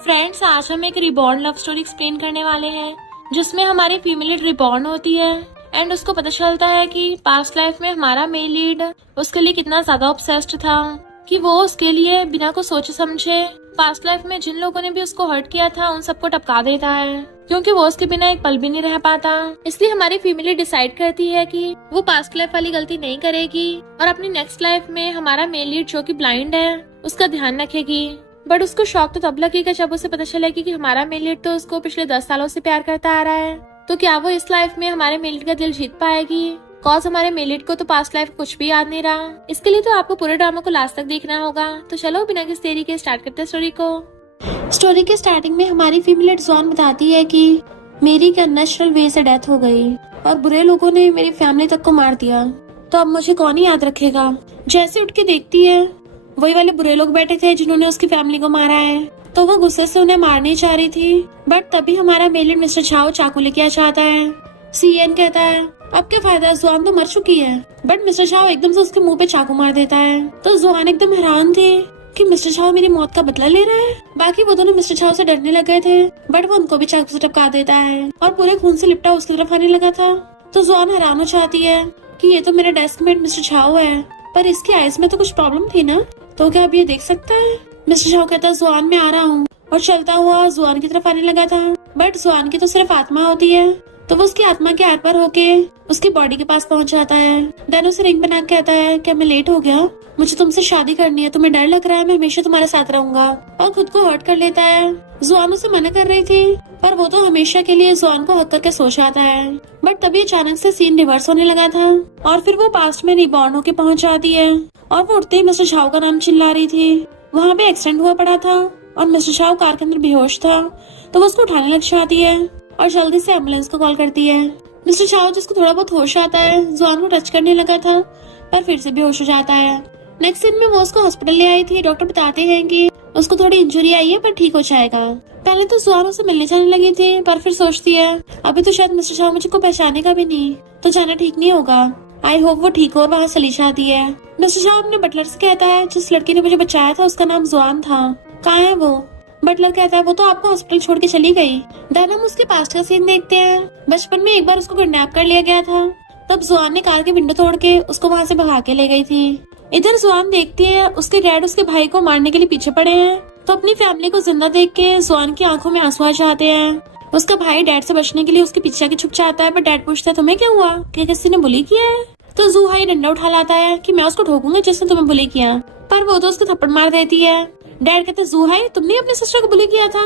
Friends, आज हम एक रिबॉर्न लव स्टोरी एक्सप्लेन करने वाले हैं जिसमें हमारी फीमेल लीड रिबॉर्न होती है एंड उसको पता चलता है कि पास्ट लाइफ में हमारा मेल लीड उसके लिए कितना ज्यादा ऑब्सेस्ड था कि वो उसके लिए बिना कुछ सोचे समझे पास्ट लाइफ में जिन लोगों ने भी उसको हर्ट किया था उन सबको टपका देता है, क्योंकि वो उसके बिना एक पल भी नहीं रह पाता। इसलिए हमारी फीमेल डिसाइड करती है कि वो पास्ट लाइफ वाली गलती नहीं करेगी और अपनी नेक्स्ट लाइफ में हमारा मेल लीड जो कि ब्लाइंड है उसका ध्यान रखेगी। बट उसको शौक तो तब लगेगा जब उसे पता चलेगी कि हमारा मेल लीड तो उसको पिछले 10 सालों से प्यार करता आ रहा है। तो क्या वो इस लाइफ में हमारे मेल लीड का दिल जीत पाएगी? कॉज हमारे मेल लीड को तो पास्ट लाइफ कुछ भी याद नहीं रहा। इसके लिए तो आपको पूरे ड्रामा को लास्ट तक देखना होगा। तो चलो बिना किसी देरी के स्टार्ट करते हैं स्टोरी को। स्टोरी के स्टार्टिंग में हमारी फीमेल लीड जॉन बताती है कि मेरी एक अननेचुरल वे से डेथ हो गई और बुरे लोगों ने मेरी फैमिली तक को मार दिया, तो अब मुझे कौन ही याद रखेगा। जैसे उठ के देखती है वही वाले बुरे लोग बैठे थे जिन्होंने उसकी फैमिली को मारा है, तो वो गुस्से से उन्हें मारनी चाह रही थी। बट तभी हमारा मेल लीड मिस्टर झाओ चाकू लेके आ जाता है। सीएन कहता है अब क्या फायदा, जुआन तो मर चुकी है। बट मिस्टर झाओ एकदम से उसके मुंह पे चाकू मार देता है। तो जुआन एकदम हैरान थे कि मिस्टर झाओ मेरी मौत का बदला ले रहा है। बाकी वो दोनों मिस्टर झाओ से डरने लग गए थे, बट वो उनको भी चाकू से टपका देता है और पूरे खून से लिपटा उसकी तरफ आने लगा था। तो जुआन हैरान हो जाती है कि ये तो मेरा डेस्कमेट मिस्टर झाओ है, पर इसकी आइज में तो कुछ प्रॉब्लम थी ना, तो क्या अब ये देख सकता है? मिस्टर झाओ कहता है जुआन मैं आ रहा हूँ, और चलता हुआ जुआन की तरफ आने लगा था। बट जुआन की तो सिर्फ आत्मा होती है, तो वो उसकी आत्मा के आर पार होके उसकी बॉडी के पास पहुंच जाता है। देन उसे रिंग बना के कहता है क्या मैं लेट हो गया, मुझे तुमसे शादी करनी है, तुम्हें डर लग रहा है, मैं हमेशा तुम्हारे साथ रहूंगा, और खुद को हर्ट कर लेता है। जुआन उसे मना कर रही थी, पर वो तो हमेशा के लिए जुआन को हक करके सो जाता है। बट तभी अचानक से सीन रिवर्स होने लगा था और फिर वो पास्ट में रिबॉर्न होके पहुंच जाती है और वो उठते ही मिस्टर झाओ का नाम चिल्ला रही थी। वहाँ पे एक्सीडेंट हुआ पड़ा था और मिस्टर झाओ कार के अंदर बेहोश था, तो वो उसको उठाने लग जाती है और जल्दी से एम्बुलेंस को कॉल करती है। मिस्टर झाओ जिसको थोड़ा बहुत होश आता है जुआन को टच करने लगा था, पर फिर से बेहोश हो जाता है। नेक्स्ट दिन में वो उसको हॉस्पिटल ले आई थी। डॉक्टर बताते हैं कि उसको थोड़ी इंजरी आई है पर ठीक हो जाएगा। पहले तो जुआन उसे मिलने जाने लगी थी, पर फिर सोचती है अभी तो शायद मिस्टर झाओ मुझको पहचानेगा भी नहीं, तो जाना ठीक नहीं होगा। आई होप वो ठीक हो और वहाँ चली जाती है। मिस्टर झाओ अपने बटलर से कहता है जिस लड़की ने मुझे बचाया था उसका नाम जुआन था, कहाँ है वो? बटलर कहता है वो तो आपको हॉस्पिटल छोड़ के चली गई। देन हम उसके पास्ट का सीन देखते हैं। बचपन में एक बार उसको किडनैप कर लिया गया था, तब जुआन ने कार की विंडो तोड़ के उसको वहाँ से भगा के ले गई थी। इधर जुआन देखती है उसके डैड उसके भाई को मारने के लिए पीछे पड़े हैं, तो अपनी फैमिली को जिंदा देख के जुआन की आंखों में आंसू आ जाते हैं। उसका भाई डैड से बचने के लिए उसके पीछे आके छुप जाता है, पर डैड पूछता है तुम्हें क्या हुआ, क्या किसी ने बुली किया है? तो जूहाई डंडा उठा लाता है कि मैं उसको ठोकूंगा जिसने तुम्हें बुली किया, पर वो तो उसको थप्पड़ मार देती है। डैड कहते जूहाई तुमने अपने सिस्टर को बुली किया था।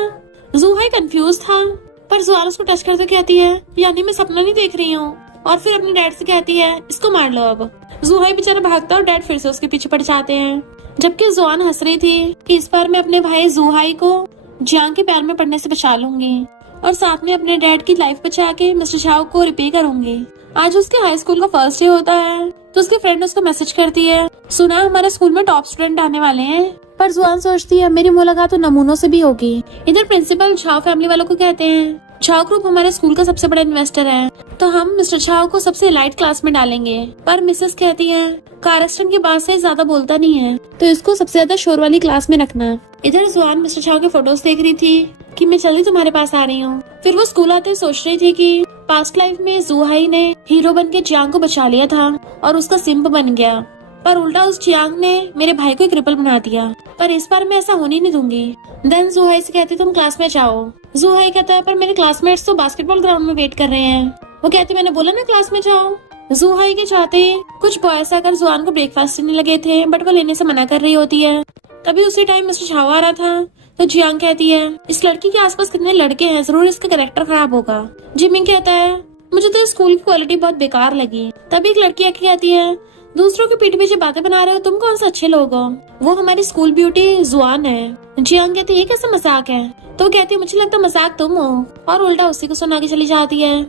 जूहाई कंफ्यूज था, पर जुआन उसको टच करते कहती है यानी मैं सपना नहीं देख रही हूँ, और फिर अपने डैड से कहती है इसको मार लो अब। जूहाई बेचारा भागता और डैड फिर से उसके पीछे पड़ जाते हैं। जबकि जुआन हंस रही थी कि इस बार मैं अपने भाई जूहाई को जियांग के प्यार में पड़ने से बचा लूंगी और साथ में अपने डैड की लाइफ बचा के मिस्टर झाओ को रिपे करूंगी। आज उसके हाई स्कूल का फर्स्ट डे होता है, तो उसके फ्रेंड उसको मैसेज करती है सुना हमारे स्कूल में टॉप स्टूडेंट आने वाले हैं। पर जुआन सोचती है मेरी मुलाकात तो नमूनों से भी होगी। इधर प्रिंसिपल झाओ फैमिली वालों को कहते हैं झाओ ग्रुप हमारे स्कूल का सबसे बड़ा इन्वेस्टर है, तो हम मिस्टर झाओ को सबसे लाइट क्लास में डालेंगे। पर मिसेस कहती है कार एक्सीडेंट के बाद से ज्यादा बोलता नहीं है, तो इसको सबसे ज्यादा शोर वाली क्लास में रखना। इधर जुआन मिस्टर झाओ के फोटोज देख रही थी कि मैं जल्दी तुम्हारे पास आ रही हूँ। फिर वो स्कूल आते सोच रही थी कि पास्ट लाइफ में जूहाई ने हीरो बन के जियांग को बचा लिया था और उसका सिंप बन गया, पर उल्टा उस जियांग ने मेरे भाई को एक क्रिपल बना दिया, पर इस बार मैं ऐसा होने नहीं दूंगी। देन जूहाई से कहती तुम क्लास में जाओ। जूहाई कहता है पर मेरे क्लासमेट्स तो बास्केटबॉल ग्राउंड में वेट कर रहे हैं। वो कहती मैंने बोला ना क्लास में जाओ। जूहाई के चाहते कुछ बॉयज आकर जुआन को ब्रेकफास्ट देने लगे थे, बट वो लेने से मना कर रही होती है। तभी उसी टाइम मिस्टर झाओ आ रहा था, तो जियांग कहती है इस लड़की के आसपास कितने लड़के हैं, जरूर इसका कैरेक्टर खराब होगा। जिमिंग कहता है मुझे तो स्कूल की क्वालिटी बहुत बेकार लगी। तभी एक लड़की आके कहती है दूसरों के पीठ पीछे बातें बना रहे हो, तुम कौन से अच्छे लोग हो, वो हमारी स्कूल ब्यूटी जुआन है। जियांग कहती है ये कैसा मजाक है, तो कहती है मुझे लगता मजाक तुम हो, और उल्टा उसी को सुना के चली जाती है।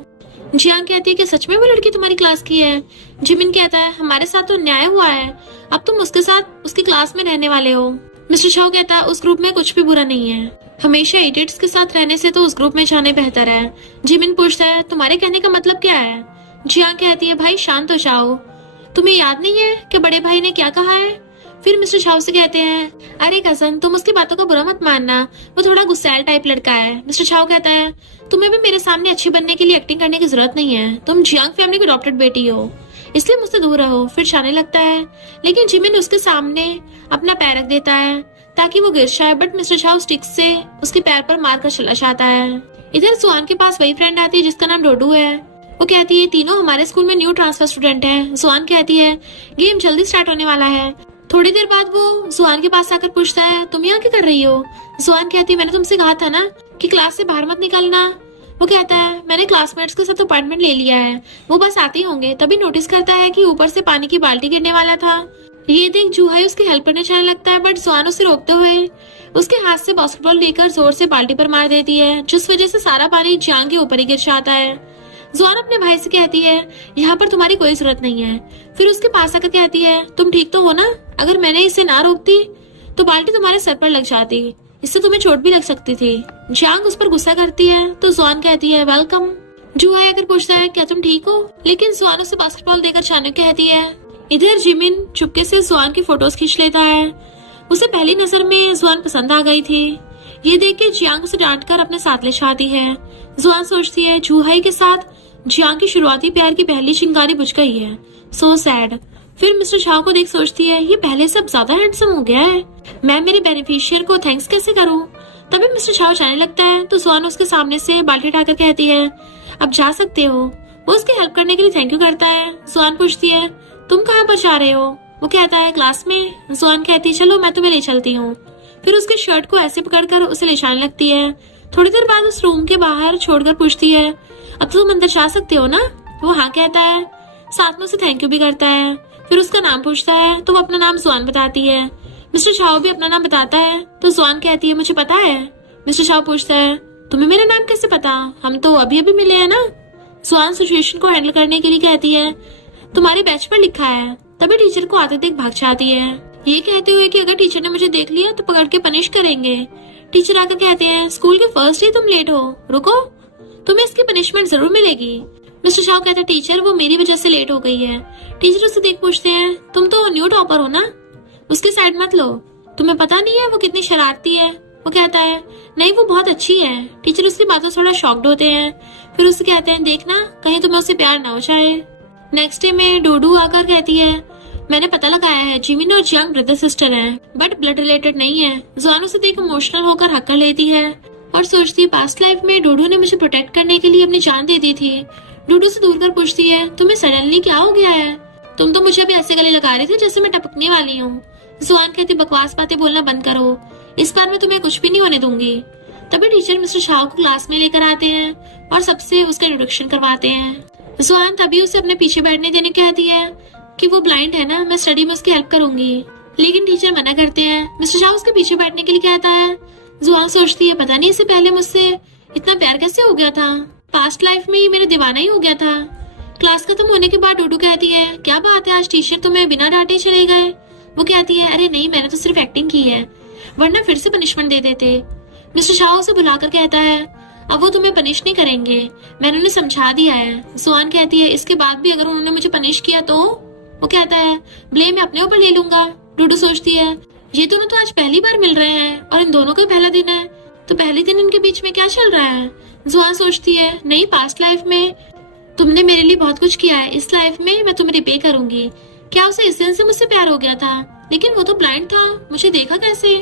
जियांग कहती है कि सच में वो लड़की तुम्हारी क्लास की है। जिमिन कहता है हमारे साथ तो न्याय हुआ है, अब तुम उसके साथ उसकी क्लास में रहने वाले हो। मिस्टर झाओ कहता है उस ग्रुप में कुछ भी बुरा नहीं है, हमेशा इडियट्स के साथ रहने से तो उस ग्रुप में जाने बेहतर है। जिमिन पूछता है तुम्हारे कहने का मतलब क्या है। जियांग कहती है भाई शांत हो जाओ, तुम्हें याद नहीं है कि बड़े भाई ने क्या कहा है। फिर मिस्टर शाह से कहते हैं, अरे कजन तुम उसकी बातों का बुरा मत मानना, वो थोड़ा गुस्सैल टाइप लड़का है। मिस्टर शाह कहता है, तुम्हें भी मेरे सामने अच्छी बनने के लिए एक्टिंग करने की जरूरत नहीं है, तुम जियांग फैमिली की अडॉप्टेड बेटी हो, इसलिए मुझसे दूर रहो। फिर शाने लगता है, लेकिन जिमिन उसके सामने अपना पैर रख देता है ताकि वो गिर जाए, बट मिस्टर शाह स्टिक से उसके पैर पर मारकर चला जाता है। इधर जुआन के पास वही फ्रेंड आती है जिसका नाम डोडू है। वो कहती है, तीनों हमारे स्कूल में न्यू ट्रांसफर स्टूडेंट हैं। जुआन कहती है, गेम जल्दी स्टार्ट होने वाला है। थोड़ी देर बाद वो जुआन के पास आकर पूछता है, तुम यहाँ क्या कर रही हो? जुआन कहती है, मैंने तुमसे कहा था ना कि क्लास से बाहर मत निकलना। वो कहता है, मैंने क्लासमेट्स के साथ अपॉइंटमेंट ले लिया है, वो बस आते ही होंगे। तभी नोटिस करता है कि ऊपर से पानी की बाल्टी गिरने वाला था। ये देख जूहाई उसकी हेल्प करने चलने लगता है, बट जुआन उसे रोकते हुए उसके हाथ से बास्केटबॉल लेकर जोर से बाल्टी पर मार देती है, जिस वजह से सारा पानी जियांग के ऊपर ही गिर जाता है। जुआन अपने भाई से कहती है, यहाँ पर तुम्हारी कोई जरूरत नहीं है। फिर उसके पास आकर कहती है, तुम ठीक तो हो ना? अगर मैंने इसे ना रोकती तो बाल्टी तुम्हारे सर पर लग जाती, इससे तुम्हें चोट भी लग सकती थी। जियांग उस पर गुस्सा करती है तो जुआन कहती है, वेलकम। जूहाई आकर पूछता है, क्या तुम ठीक हो? लेकिन जुआन उसे बास्केटबॉल देकर जाने को कहती है। इधर जिमिन चुपके से जुआन की फोटोज खींच लेता है। उसे पहली नजर में जुआन पसंद आ गई थी। ये देख के जियांग उसे डांटकर अपने साथ ले जाती है। जुआन सोचती है, जूहाई के साथ जियांग की शुरुआती प्यार की पहली चिंगारी बुझ गई है, सो सैड। फिर मिस्टर शाह को देख सोचती है, ये पहले से अब ज्यादा हैंडसम हो गया है, मैं मेरे बेनिफिशियर को थैंक्स कैसे करूं? तभी मिस्टर शाह जाने लगता है तो जुआन उसके सामने से बाल्टी उठाकर कहती है, अब जा सकते हो। वो उसकी हेल्प करने के लिए थैंक यू करता है। जुआन पूछती है, तुम कहाँ पर जा रहे हो? वो कहता है, क्लास में। जुआन कहती है, चलो मैं तुम्हें ले चलती हूँ। फिर उसके शर्ट को ऐसे पकड़कर उसे ले जाने लगती है। थोड़ी देर बाद उस रूम के बाहर छोड़कर पूछती है, अब तो तुम अंदर जा सकते हो ना? वो हाँ कहता है, साथ में उसे थैंक यू भी करता है। फिर उसका नाम पूछता है तो वो अपना नाम जुआन बताती है। मिस्टर शाह भी अपना नाम बताता है तो जुआन कहती है, मुझे पता है। मिस्टर शाह पूछता है, तुम्हें मेरा नाम कैसे पता? हम तो अभी अभी मिले हैं ना। जुआन सिचुएशन को हैंडल करने के लिए कहती है, तुम्हारे बैच पर लिखा है। तभी टीचर को आते देख भाग जाती है, ये कहते हुए कि अगर टीचर ने मुझे देख लिया तो पकड़ के पनिश करेंगे। टीचर आकर कहते हैं, स्कूल के फर्स्ट डे तुम लेट हो, रुको, तुम्हें इसकी पनिशमेंट जरूर मिलेगी। मिस्टर शाह कहते हैं, टीचर वो मेरी वजह से लेट हो गई है। टीचर उसे देख पूछते हैं, तुम तो न्यू टॉपर हो ना, उसके साइड मत लो, तुम्हें पता नहीं है वो कितनी शरारती है? वो कहता है, नहीं वो बहुत अच्छी है। टीचर उसकी बातों से थोड़ा शॉक्ड होते हैं। फिर उससे कहते हैं, देखना कहीं तुम्हें उससे प्यार ना हो जाए। नेक्स्ट डे में डोडू आकर कहती है, मैंने पता लगाया है जिमिन और जियांग ब्रदर सिस्टर हैं, बट ब्लड रिलेटेड नहीं है। जुआन उसे देख इमोशनल होकर हक कर लेती है और सोचती है, पास्ट लाइफ में डोडू ने मुझे प्रोटेक्ट करने के लिए अपनी जान दे दी थी। डोडू से दूर कर पूछती है, तुम्हें सडनली क्या हो गया है? तुम तो मुझे अभी ऐसे गले लगा रहे थे जैसे मैं टपकने वाली हूँ। जुआन कहती, बकवास बातें बोलना बंद करो, इस बार मैं तुम्हें कुछ भी नहीं होने दूंगी। तभी टीचर मिस्टर शाह को क्लास में लेकर आते हैं और सबसे उसका इंट्रोडक्शन करवाते हैं। जुआन तभी उसे अपने पीछे बैठने देने कहती है कि वो ब्लाइंड है ना, मैं स्टडी में उसकी हेल्प करूंगी। लेकिन टीचर मना करते हैं। मिस्टर शाह उसके पीछे बैठने के लिए कहता है। जुआन सोचती है, पता नहीं इससे पहले मुझसे इतना प्यार कैसे हो गया था, पास्ट लाइफ में ये मेरा दीवाना ही हो गया था। क्लास खत्म होने के बाद डोडू कहती है, क्या बात है आज टीचर तुम्हें बिना डांटे चले गए? वो कहती है, अरे नहीं, मैंने तो सिर्फ एक्टिंग की है, वरना फिर से पनिशमेंट दे देते। मिस्टर शाह उसे बुलाकर कहता है, अब वो तुम्हें पनिश नहीं करेंगे, मैंने उन्हें समझा दिया है। जुआन कहती है, इसके बाद भी अगर उन्होंने मुझे पनिश किया तो? वो कहता है, ब्लेम मैं अपने ऊपर ले लूंगा। डोडू सोचती है, ये दोनों तो आज पहली बार मिल रहे हैं और इन दोनों का पहला दिन है, तो पहले दिन इनके बीच में क्या चल रहा है? जुआन सोचती है, नहीं, पास्ट लाइफ में तुमने मेरे लिए बहुत कुछ किया है, इस लाइफ में मैं तुम्हें रिपे करूंगी। क्या उसे इस दिन से मुझसे प्यार हो गया था? लेकिन वो तो ब्लाइंड था, मुझे देखा कैसे?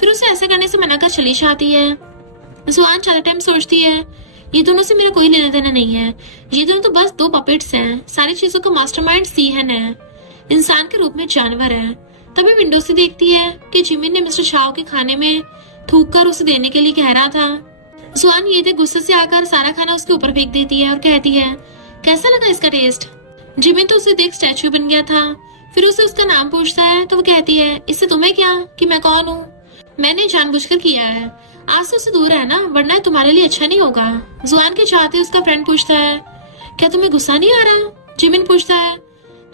फिर उसे ऐसा करने से मना कर चली जाती है। जुआन ज्यादा टाइम सोचती है, ये दोनों से मेरा कोई लेना देना नहीं है, ये दोनों तो बस दो पपेट्स हैं, सारी चीजों का मास्टरमाइंड सीहन है, इंसान के रूप में जानवर है। तभी विंडो से देखती है कि जिमिन ने मिस्टर शाह के खाने में थूक कर उसे देने के लिए कह रहा था। जुआन ये देख गुस्से से आकर सारा खाना उसके ऊपर फेंक देती है और कहती है, कैसा लगा इसका टेस्ट? जिमिन तो उसे देख स्टैचू बन गया था। फिर उसे उसका नाम पूछता है तो वो कहती है, इससे तुम्हें क्या कि मैं कौन हूँ? मैंने जानबूझकर किया है, आज से उससे दूर रहना, वरना तुम्हारे लिए अच्छा नहीं होगा। जुआन के चाहते उसका फ्रेंड पूछता है, क्या तुम्हें गुस्सा नहीं आ रहा? जिमिन पूछता है,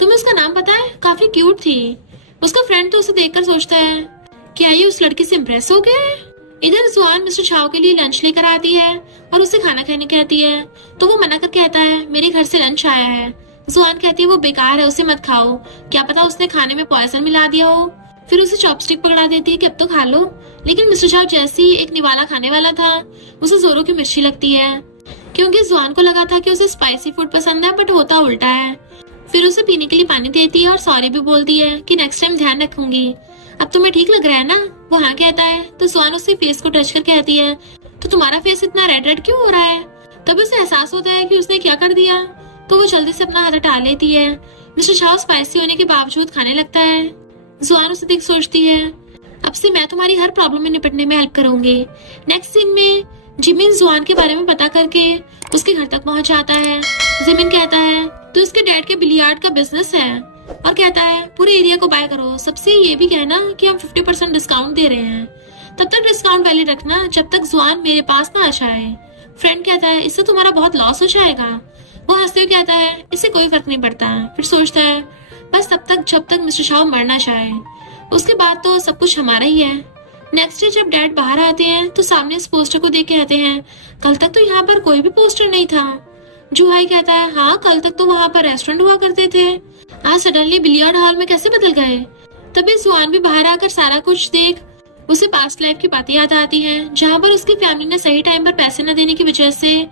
तुम्हें उसका नाम पता है? काफी क्यूट थी। उसका फ्रेंड तो उसे देखकर सोचता है, क्या ये उस लड़की से इम्प्रेस हो गया है? इधर जुआन मिस्टर शाह के लिए लंच लेकर आती है और उसे खाना खाने कहती है तो वो मना कर कहता है, मेरे घर से लंच आया है। जुआन कहती है, वो बेकार है, उसे मत खाओ, क्या पता उसने खाने में पॉइजन मिला दिया हो। फिर उसे चॉपस्टिक पकड़ा देती है कि अब तो खा लो, लेकिन मिस्टर शाह जैसे ही एक निवाला खाने वाला था, उसे जोरों की मिर्ची लगती है, क्योंकि जुआन को लगा था कि उसे स्पाइसी फूड पसंद है, बट होता उल्टा है। फिर उसे पीने के लिए पानी देती है और सॉरी भी बोलती है कि नेक्स्ट टाइम ध्यान रखूंगी। अब तुम्हें ठीक लग रहा है ना? वो हाँ कहता है। तो जुआन उसके फेस को टच कर कहती है, तो तुम्हारा फेस इतना रेड रेड क्यों हो रहा है? तभी उसे एहसास होता है कि उसने क्या कर दिया, तो वो जल्दी से अपना हाथ हटा लेती है। मिस्टर शाह स्पाइसी होने के बावजूद खाने लगता है। जुआन उसे देख सोचती है, अब से मैं तुम्हारी हर प्रॉब्लम में निपटने में हेल्प करूंगी। नेक्स्ट सीन में जिमिन जुआन के बारे में पता करके उसके घर तक पहुंच जाता है। जिमिन कहता है तो उसके डैड के बिलियार्ड का बिजनेस है, और कहता है पूरे एरिया को बाय करो, सबसे ये भी कहना कि हम 50% डिस्काउंट दे रहे हैं। तब तक डिस्काउंट वैलिड रखना जब तक जुआन मेरे पास ना आ जाए। फ्रेंड कहता है इससे तुम्हारा बहुत लॉस हो जाएगा। वो हंसते हुए कहता है इससे कोई फर्क नहीं पड़ता। फिर सोचता है बस तब तक जब तक मिस्टर शाह मर ना जाए, उसके बाद तो सब कुछ हमारा ही है। नेक्स्ट डे जब डैड बाहर आते हैं तो सामने इस पोस्टर को देख के कहते हैं कल तक तो यहाँ पर कोई भी पोस्टर नहीं था। जूहाई कहता है हाँ कल तक तो वहाँ पर रेस्टोरेंट हुआ करते थे, आज सडनली बिलियर्ड हॉल में कैसे बदल गए। तभी जुआन भी बाहर आकर सारा कुछ देख उसे पास्ट लाइफ की बातें याद आती हैं, जहाँ पर उसकी फैमिली ने सही टाइम पर पैसे न देने की वजह से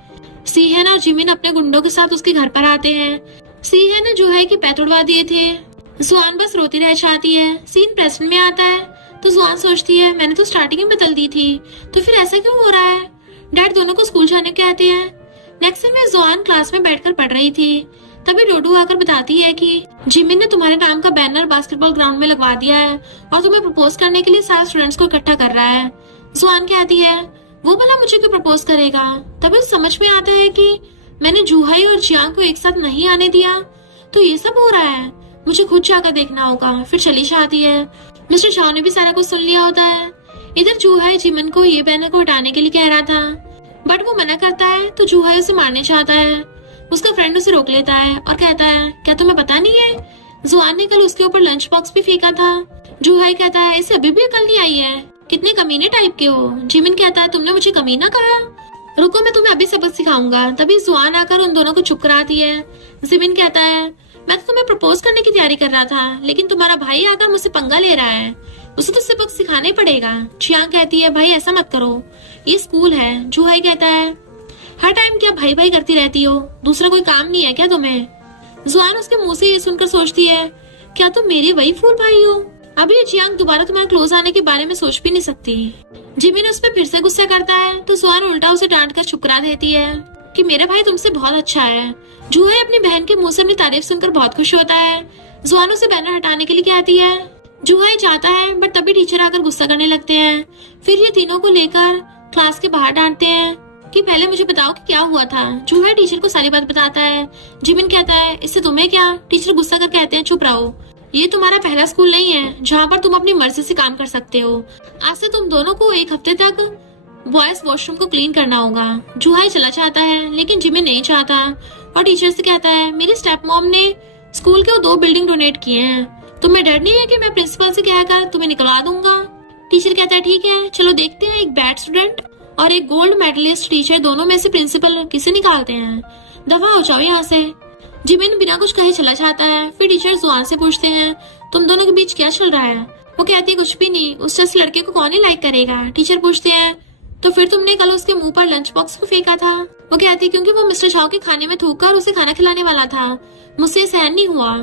सीहन और जिमिन अपने गुंडों के साथ उसके घर पर आते हैं। सीहन ने जूहाई के पैर तोड़वा दिए थे। जुआन बस रोती रह जाती है। सीन प्रेजेंट में आता है तो जुआन सोचती है मैंने तो स्टार्टिंग में बदल दी थी, तो फिर ऐसा क्यों हो रहा है। डैड दोनों को स्कूल जाने कहते हैं। नेक्स्ट सीन में जुआन क्लास में बैठकर पढ़ रही थी, तभी डोडू आकर बताती है कि जिमिन ने तुम्हारे नाम का बैनर बास्केटबॉल ग्राउंड में लगवा दिया है और तुम्हें प्रपोज करने के लिए सारे स्टूडेंट्स को इकट्ठा कर रहा है। जुआन कहती है वो भला मुझे क्यों प्रपोज करेगा। तभी समझ में आता है कि मैंने जूहाई और जियांग को एक साथ नहीं आने दिया, तो ये सब हो रहा है, मुझे खुद जाकर देखना होगा। फिर चली जाती है। मिस्टर शाह ने भी सारा कुछ सुन लिया होता है। इधर जूहाई जिमिन को ये बैनर को हटाने के लिए कह रहा था, बट वो मना करता है तो जूहाई उसे मारने चाहता है। उसका फ्रेंड उसे रोक लेता है और कहता है क्या तुम्हें पता नहीं है, जुआन ने कल उसके ऊपर लंच बॉक्स भी फेंका था। जूहाई कहता है इसे अभी भी अकल नहीं आई है, कितने कमीने टाइप के हो। जिमिन कहता है तुमने मुझे कमीना कहा, रुको मैं तुम्हें अभी सबक सिखाऊंगा। तभी जुआन आकर उन दोनों को चुप कराती है। जिमिन कहता है मैं तो तुम्हें प्रपोज करने की तैयारी कर रहा था, लेकिन तुम्हारा भाई आकर मुझसे पंगा ले रहा है, उसे तो सबक सिखाना ही पड़ेगा। जियांग कहती है भाई ऐसा मत करो, ये स्कूल है। जूहाई कहता है हर टाइम क्या भाई भाई करती रहती हो, दूसरा कोई काम नहीं है क्या तुम्हें। जुआन उसके मुंह से ये सुनकर सोचती है क्या तुम मेरे वही फूल भाई हो। अभी जियांग दोबारा तुम्हारे क्लोज आने के बारे में सोच भी नहीं सकती। जिमिन उस पर फिर से गुस्सा करता है तो जुआन उल्टा उसे डांट कर ठुकरा देती है कि मेरा भाई तुमसे बहुत अच्छा है। जूहाई अपनी बहन के मुंह से अपनी तारीफ सुनकर बहुत खुश होता है। जुआन उसे बैनर हटाने के लिए कहती है। जूहाई जाता है बट तभी टीचर आकर गुस्सा करने लगते हैं। फिर ये तीनों को लेकर क्लास के बाहर डांटते हैं कि पहले मुझे बताओ कि क्या हुआ था। जूहाई टीचर को सारी बात बताता है। जिमिन कहता है इससे तुम्हें क्या। टीचर गुस्सा कर कहते हैं चुप रहो, ये तुम्हारा पहला स्कूल नहीं है जहाँ पर तुम अपनी मर्जी से काम कर सकते हो। आज से तुम दोनों को एक हफ्ते तक बॉयज वॉशरूम को क्लीन करना होगा। जूहाई चला जाता है लेकिन जिमिन नहीं चाहता और टीचर से कहता है मेरी स्टेप मॉम ने स्कूल के 2 बिल्डिंग डोनेट किए हैं, तुम्हें डर नहीं है कि मैं प्रिंसिपल से कहकर तुम्हें निकलवा दूंगा। टीचर कहता है ठीक है चलो देखते हैं एक बैड स्टूडेंट और एक गोल्ड मेडलिस्ट टीचर दोनों में से प्रिंसिपल किसे निकालते हैं, दफा हो जाओ यहाँ से। जिमिन बिना कुछ कहे चला जाता है। फिर टीचर जुआन से पूछते हैं तुम दोनों के बीच क्या चल रहा है। वो कहती है कुछ भी नहीं, उस जैसे लड़के को कौन ही लाइक करेगा। टीचर पूछते हैं तो फिर तुमने कल उसके मुंह पर लंच बॉक्स को फेंका था। वो कहती है क्योंकि वो मिस्टर शाह के खाने में थूक कर उसे खाना खिलाने वाला था, मुझसे सहन नहीं हुआ।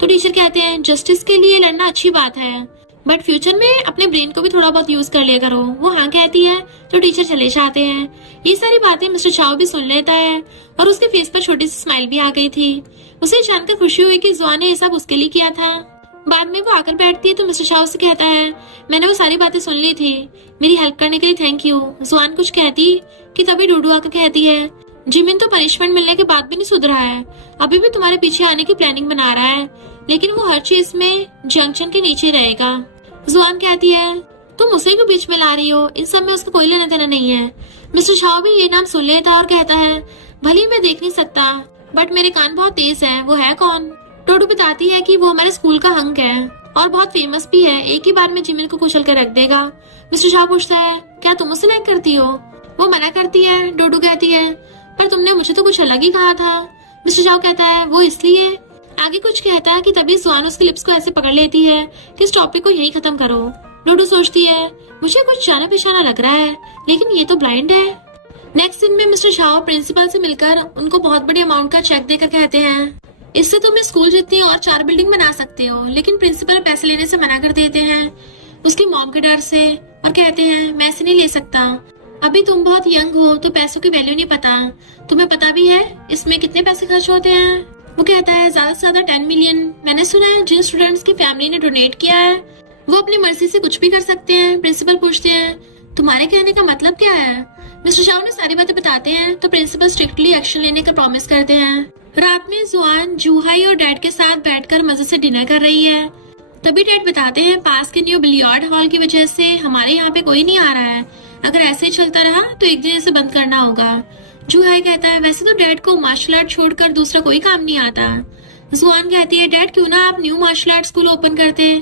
तो टीचर कहते हैं जस्टिस के लिए लड़ना अच्छी बात है, बट फ्यूचर में अपने ब्रेन को भी थोड़ा बहुत यूज कर लिया करो। वो हाँ कहती है तो टीचर चले जाते हैं। ये सारी बातें मिस्टर शाह भी सुन लेता है और उसके फेस पर छोटी सी स्माइल भी आ गई थी। उसे जानकर खुशी हुई कि जुआन ने ये सब उसके लिए किया था। बाद में वो आकर बैठती है तो मिस्टर शाह से कहता है मैंने वो सारी बातें सुन ली थी, मेरी हेल्प करने के लिए थैंक यू। जुआन कुछ कहती कि तभी डूडू आकर कहती है जिमिन तो पनिशमेंट मिलने के बाद भी नहीं सुधरा है, अभी भी तुम्हारे पीछे आने की प्लानिंग बना रहा है, लेकिन वो हर चीज में जंक्शन के नीचे रहेगा। जुआन कहती है तुम उसे क्यों बीच में ला रही हो, इन सब में उसका कोई लेना देना नहीं है। मिस्टर शाह भी ये नाम सुन लेता और कहता है भले मैं देख नहीं सकता बट मेरे कान बहुत तेज है, वो है कौन। टोटू बताती है कि वो हमारे स्कूल का हंक है और बहुत फेमस भी है, एक ही बार में जिमिन को कुचल कर रख देगा। मिस्टर शाह पूछता है क्या तुम उसे लाइक करती हो। वो मना करती है। डोडू कहती है पर तुमने मुझे तो कुछ अलग ही कहा था। मिस्टर शाह कहता है वो इसलिए आगे कुछ कहता है कि तभी जुआन उसके लिप्स को ऐसे पकड़ लेती है कि इस टॉपिक को यही खत्म करो। डोडो सोचती है मुझे कुछ जाना पहचाना लग रहा है, लेकिन ये तो ब्लाइंड है। नेक्स्ट सीन में मिस्टर शाह प्रिंसिपल से मिलकर उनको बहुत बड़ी अमाउंट का चेक देकर कहते हैं इससे तुम स्कूल जितनी और 4 बिल्डिंग बना सकते हो, लेकिन प्रिंसिपल पैसे लेने से मना कर देते हैं उसकी मॉम के डर से और कहते हैं मैं इसे नहीं ले सकता, अभी तुम बहुत यंग हो तो पैसों की वैल्यू नहीं पता, तुम्हें पता भी है इसमें कितने पैसे खर्च होते हैं। वो कहता है ज्यादा से ज्यादा 10 मिलियन। मैंने सुना है जिन स्टूडेंट्स की फैमिली ने डोनेट किया है वो अपनी मर्जी से कुछ भी कर सकते हैं। प्रिंसिपल पूछते हैं तुम्हारे कहने का मतलब क्या है। मिस्टर शाह ने सारी बातें बताते हैं तो प्रिंसिपल स्ट्रिक्टली एक्शन लेने का प्रॉमिस करते हैं। रात में जुआन जूहाई और डैड के साथ बैठकर मजे से डिनर कर रही है। तभी डैड बताते हैं पास के न्यू बिलियर्ड हॉल की वजह से हमारे यहाँ पे कोई नहीं आ रहा है, अगर ऐसे ही चलता रहा तो एक दिन इसे बंद करना होगा। जूहाई कहता है वैसे तो डैड को मार्शल आर्ट छोड़कर दूसरा कोई काम नहीं आता। जुआन कहती है डैड क्यों ना आप new martial art school open करते।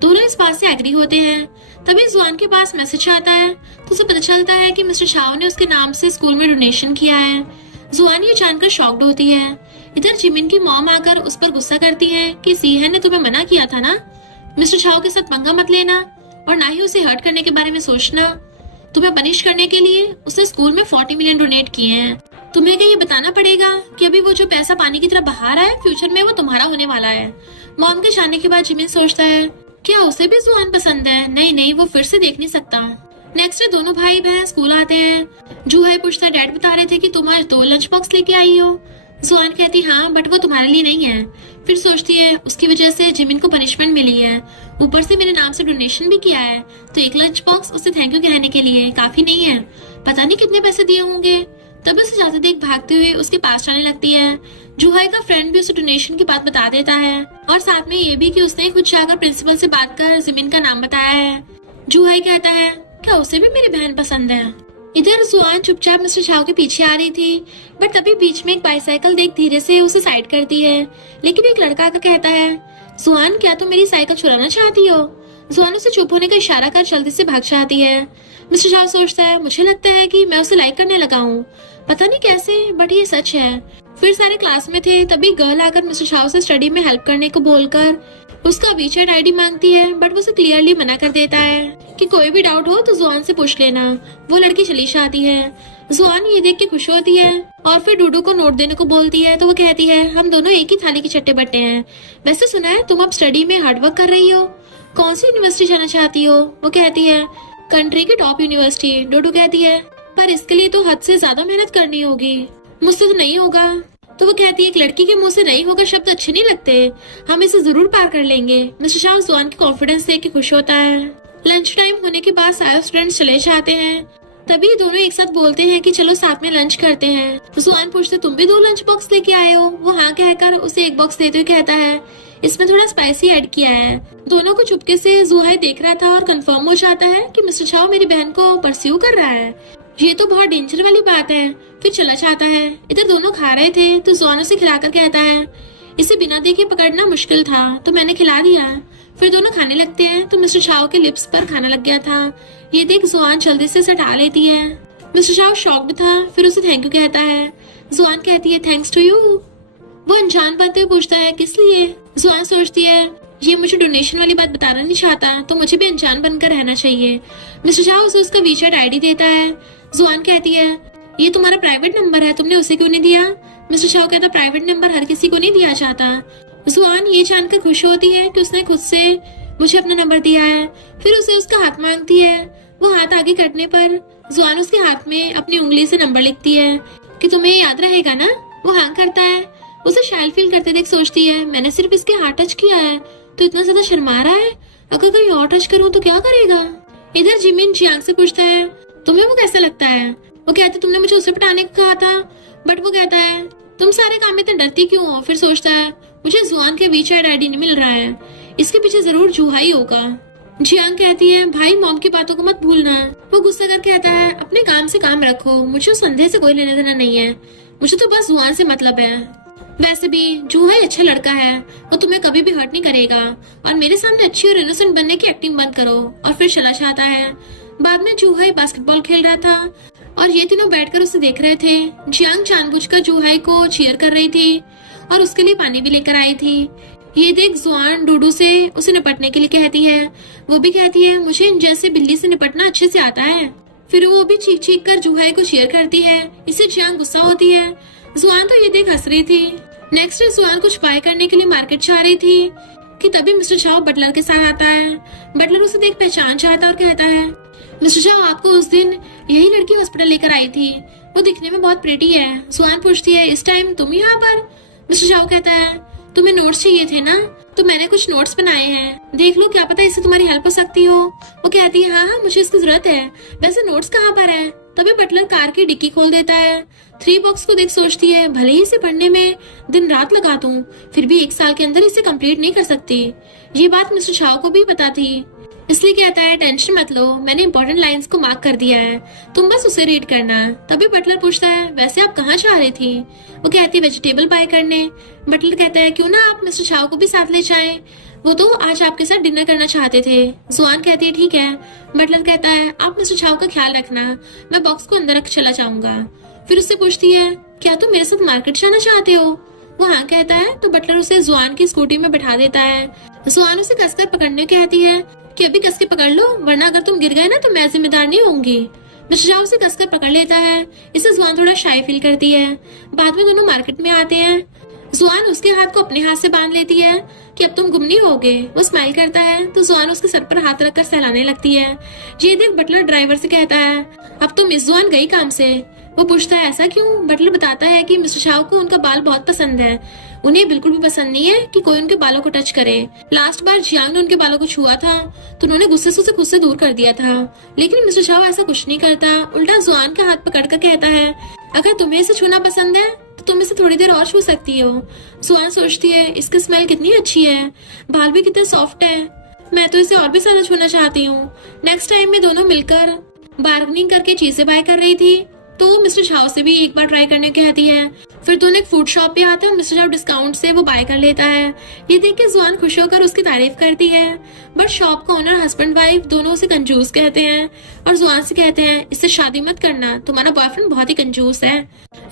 दोनों इस बात से एग्री होते हैं। तभी जुआन के पास मैसेज आता है तो उसे पता चलता है कि मिस्टर शाह ने उसके नाम से स्कूल में डोनेशन किया है। जुआन ये जानकर शॉक्ड होती है। इधर जिमिन की मॉम आकर उस पर गुस्सा करती है कि सीहन ने तुम्हें मना किया था ना मिस्टर शाह के साथ पंगा मत लेना और ना ही उसे हर्ट करने के बारे में सोचना। तुम्हें पनिश करने के लिए उसने स्कूल में 40 मिलियन डोनेट किए हैं। तुम्हें क्या ये बताना पड़ेगा कि अभी वो जो पैसा पानी की तरह बहा रहा है फ्यूचर में वो तुम्हारा होने वाला है। मॉम के जाने के बाद जिमिन सोचता है क्या उसे भी जुआन पसंद है। नहीं वो फिर से देख नहीं सकता। नेक्स्ट डे दोनों भाई बहन स्कूल आते हैं। जूहाई पूछता है डैड बता रहे थे कि तुम आज 2 लंच बॉक्स लेके आई हो। जुआन कहती हाँ बट वो तुम्हारे लिए नहीं है। फिर सोचती है उसकी वजह से जिमिन को पनिशमेंट मिली है, ऊपर से मेरे नाम से डोनेशन भी किया है, तो 1 लंच बॉक्स उसे थैंक यू कहने के लिए काफी नहीं है। पता नहीं कितने पैसे दिए होंगे। तब उसे जाते देख भागते हुए उसके पास जाने लगती है। जूहाई का फ्रेंड भी उसे डोनेशन की बात बता देता है और साथ में ये भी कि उसने खुद जाकर प्रिंसिपल से बात कर जिमिन का नाम बताया है। जूहाई कहता है क्या उसे भी मेरी बहन पसंद है। इधर जुआन चुपचाप मिस्टर शाह के पीछे आ रही थी बट तभी बीच में एक बाईसाइकिल देख धीरे से उसे साइड करती है, लेकिन एक लड़का आकर कहता है जुआन क्या तुम मेरी साइकिल चुराना चाहती हो। जुआन उसे चुप होने का इशारा कर जल्दी से भाग जाती है। मिस्टर शाह सोचता है मुझे लगता है कि मैं उसे लाइक करने लगा हूँ, पता नहीं कैसे बट ये सच है। फिर सारे क्लास में थे तभी गर्ल आकर मिस्टर शाह से स्टडी में हेल्प करने को बोलकर उसका वीचैट आईडी मांगती है बट वो उसे क्लियरली मना कर देता है कि कोई भी डाउट हो तो जुआन से पूछ लेना। वो लड़की चली जाती है। जुआन ये देख के खुश होती है और फिर डूडू को नोट देने को बोलती है तो वो कहती है हम दोनों एक ही थाली के चट्टे बट्टे हैं। वैसे सुना है तुम अब स्टडी में हार्डवर्क कर रही हो, कौन सी यूनिवर्सिटी जाना चाहती हो। वो कहती है कंट्री की टॉप यूनिवर्सिटी। डूडू कहती है पर इसके लिए तो हद से ज्यादा मेहनत करनी होगी, मुझसे तो नहीं होगा। तो वो कहती है एक लड़की के मुंह से नहीं होगा शब्द अच्छे नहीं लगते, हम इसे जरूर पार कर लेंगे। मिस्टर शाह जुआन की कॉन्फिडेंस देख के खुश होता है। लंच टाइम होने के बाद सारे स्टूडेंट्स चले जाते हैं। तभी दोनों एक साथ बोलते हैं कि चलो साथ में लंच करते हैं। जुआन पूछते तुम भी 2 लंच बॉक्स लेके आए हो। वो हाँ कहकर उसे 1 बॉक्स देते हुए कहता है इसमें थोड़ा स्पाइसी ऐड किया है। दोनों को चुपके से जुहाई देख रहा था और कंफर्म हो जाता है कि मिस्टर शाह मेरी बहन को परस्यू कर रहा है, ये तो बहुत डेंजर वाली बात है। फिर चला जाता है। इधर दोनों खा रहे थे तो जुआन उसे खिलाकर कहता है इसे बिना देखे पकड़ना मुश्किल था तो मैंने खिला दिया। फिर दोनों खाने लगते हैं तो मिस्टर शाह के लिप्स पर खाना लग गया था। ये देख जुआन जल्दी से हटा लेती है। मिस्टर शाह शॉक्ड था, फिर उसे थैंक यू कहता है। जुआन कहती है थैंक्स टू यू। वो अनजान बनते हुए पूछता है किस लिए। जुआन सोचती है ये मुझे डोनेशन वाली बात बताना नहीं चाहता तो मुझे भी अनजान बनकर रहना चाहिए। मिस्टर शाह उसे उसका वीचैट आईडी देता है। जुआन कहती है ये तुम्हारा प्राइवेट नंबर है, तुमने उसे क्यों नहीं दिया। मिस्टर शाह कहता प्राइवेट नंबर हर किसी को नहीं दिया जाता। जुआन ये जानकर खुश होती है कि उसने खुद से मुझे अपना नंबर दिया है। फिर उसे उसका हाथ मांगती है। वो हाथ आगे करने पर जुआन उसके हाथ में अपनी उंगली से नंबर लिखती है कि तुम्हें याद रहेगा ना। वो हाँ करता है। उसे शायल फील करते देख सोचती है मैंने सिर्फ इसके हाथ टच किया है तो इतना ज्यादा शर्मा रहा है, अगर कोई और टच करूँ तो क्या करेगा। इधर जिमिन जियांग से पूछता है तुम्हें वो कैसा लगता है। वो कहते तुमने मुझे उसे पटाने को कहा था, बट वो कहता है तुम सारे काम में इतने डरती क्यों हो। फिर सोचता है मुझे जुआन के वीचैट आईडी नहीं मिल रहा है, इसके पीछे जरूर जूहाई होगा। जियांग कहती है भाई मॉम की बातों को मत भूलना। वो गुस्सा कर कहता है अपने काम से काम रखो, मुझे उस संदेह से कोई लेना देना नहीं है, मुझे तो बस जुआन से मतलब है। वैसे भी जूहाई अच्छा लड़का है, वो तुम्हें कभी भी हर्ट नहीं करेगा और मेरे सामने अच्छी और इनोसेंट बनने की एक्टिंग बंद करो। और फिर चला जाता है। बाद में जूहाई बास्केटबॉल खेल रहा था और ये तीनों बैठकर उसे देख रहे थे। जियांग जानबूझकर जूहाई को चीयर कर रही थी और उसके लिए पानी भी लेकर आई थी। ये देख जुआन डूडू से उसे निपटने के लिए कहती है। वो भी कहती है मुझे इन जैसे बिल्ली से निपटना अच्छे से आता है। फिर वो भी चीख चीख कर जूहाई को शेयर करती है। इससे जियांग गुस्सा होती है। जुआन तो ये देख हंस रही थी। नेक्स्ट डे जुआन कुछ बाय करने के लिए मार्केट जा रही थी कि तभी मिस्टर झाओ बटलर के साथ आता है। बटलर उसे देख पहचान जाता है और कहता है मिस्टर झाओ आपको उस दिन यही लड़की हॉस्पिटल लेकर आई थी, वो दिखने में बहुत प्रेटी है। जुआन पूछती है इस टाइम तुम यहाँ पर? मिस्टर झाओ कहता है तुम्हें नोट्स चाहिए थे ना, तो मैंने कुछ नोट्स बनाए हैं, देख लो क्या पता इससे तुम्हारी हेल्प हो सकती हो। वो कहती है हाँ हाँ मुझे इसकी जरूरत है, वैसे नोट्स कहाँ पर है? तभी बटलर कार की डिक्की खोल देता है। 3 बॉक्स को देख सोचती है भले ही इसे पढ़ने में दिन रात लगा दूं, फिर भी 1 साल के अंदर इसे कंप्लीट नहीं कर सकती। ये बात मिस्टर झाओ को भी पता थी, इसलिए कहता है टेंशन मत लो, मैंने इंपॉर्टेंट लाइंस को मार्क कर दिया है, तुम बस उसे रीड करना। तभी बटलर पूछता है वैसे आप कहाँ जा रही थी? वो कहती है वेजिटेबल बाय करने। बटलर कहता है क्यों ना आप मिस्टर झाओ को भी साथ ले जाएं, वो तो आज आपके साथ डिनर करना चाहते थे। जुआन कहती है ठीक है। बटलर कहता है आप मिस्टर झाओ का ख्याल रखना, मैं बॉक्स को अंदर रख चला जाऊंगा। फिर उससे पूछती है क्या तुम मेरे साथ मार्केट जाना चाहते हो? वो हाँ कहता है। तो बटलर उसे जुआन की स्कूटी में बैठा देता है। जुआन उसे कसकर पकड़ने कहती है कि अभी कस के पकड़ लो, वरना अगर तुम गिर गए ना तो मैं जिम्मेदार नहीं होंगी। मिस्टर झाओ उसे कसकर पकड़ लेता है। इससे जुआन थोड़ा शाय फील करती है। बाद में दोनों मार्केट में आते हैं। जुआन उसके हाथ को अपने हाथ से बांध लेती है कि अब तुम गुम नहीं होगे। वो स्माइल करता है तो जुआन उसके सर पर हाथ रखकर सहलाने लगती है। ये देख बटलर ड्राइवर से कहता है अब तो मिस जुआन गई काम से। वो पूछता है ऐसा क्यों? बटलर बताता है कि मिस्टर झाओ को उनका बाल बहुत पसंद है, उन्हें बिल्कुल भी पसंद नहीं है कि कोई उनके बालों को टच करे। लास्ट बार जियांग ने उनके बालों को छुआ था तो उन्होंने गुस्से से उसे खुद से दूर कर दिया था, लेकिन मिस्टर झाओ ऐसा कुछ नहीं करता, उल्टा जुआन का हाथ पकड़कर कहता है अगर तुम्हें इसे छूना पसंद है तो तुम इसे थोड़ी देर और छू सकती हो। जुआन सोचती है इसकी स्मेल कितनी अच्छी है, बाल भी कितने सॉफ्ट है, मैं तो इसे और भी ज्यादा छूना चाहती हूँ। नेक्स्ट टाइम में दोनों मिलकर बार्गेनिंग करके चीजें बाय कर रही थी तो मिस्टर झाओ से भी एक बार ट्राई करने कहती है। फिर दोनों एक फूड शॉप पे आते हैं और मिस्टर झाओ डिस्काउंट से वो बाय कर लेता है। ये देख के जुआन खुश होकर उसकी तारीफ करती है, बट शॉप का ओनर हस्बैंड वाइफ दोनों उसे कंजूस कहते हैं और जुआन से कहते हैं इससे शादी मत करना, तुम्हारा बॉयफ्रेंड बहुत ही कंजूस है।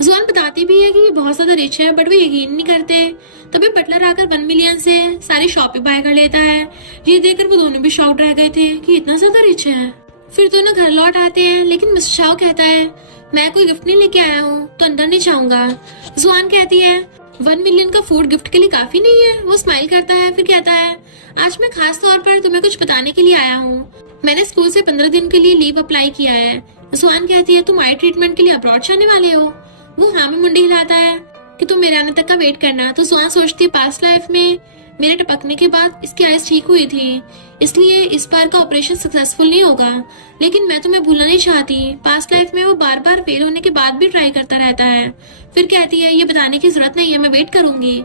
जुआन बताती भी है कि ये बहुत ज्यादा रिच है, बट वो यकीन नहीं करते। तभी बटलर आकर 1 मिलियन से सारी शॉपें बाय कर लेता है। ये देखकर वो दोनों भी शॉक्ड रह गए थे कि इतना ज्यादा रिच है। फिर दोनों घर लौट आते हैं, लेकिन मिस्टर झाओ कहता है मैं कोई गिफ्ट नहीं लेके आया हूँ तो अंदर नहीं जाऊंगा। जुआन कहती है 1 मिलियन का फूड गिफ्ट के लिए काफी नहीं है। वो स्माइल करता है, फिर कहता है आज मैं खास तौर पर तुम्हें कुछ बताने के लिए आया हूँ, मैंने स्कूल से 15 दिन के लिए लीव अप्लाई किया है। जुआन कहती है तुम आई ट्रीटमेंट के लिए अब्रॉड जाने वाले हो? वो हाँ में मुंडी हिलाता है कि तुम मेरे आने तक का वेट करना। तो जुआन सोचती है पास्ट लाइफ में मेरे टपकने के बाद इसकी आइज ठीक हुई थी, इसलिए इस बार का ऑपरेशन सक्सेसफुल नहीं होगा, लेकिन मैं तुम्हें भूलना नहीं चाहती। पास्ट लाइफ में वो बार बार फेल होने के बाद भी ट्राई करता रहता है। फिर कहती है ये बताने की जरूरत नहीं है, मैं वेट करूंगी।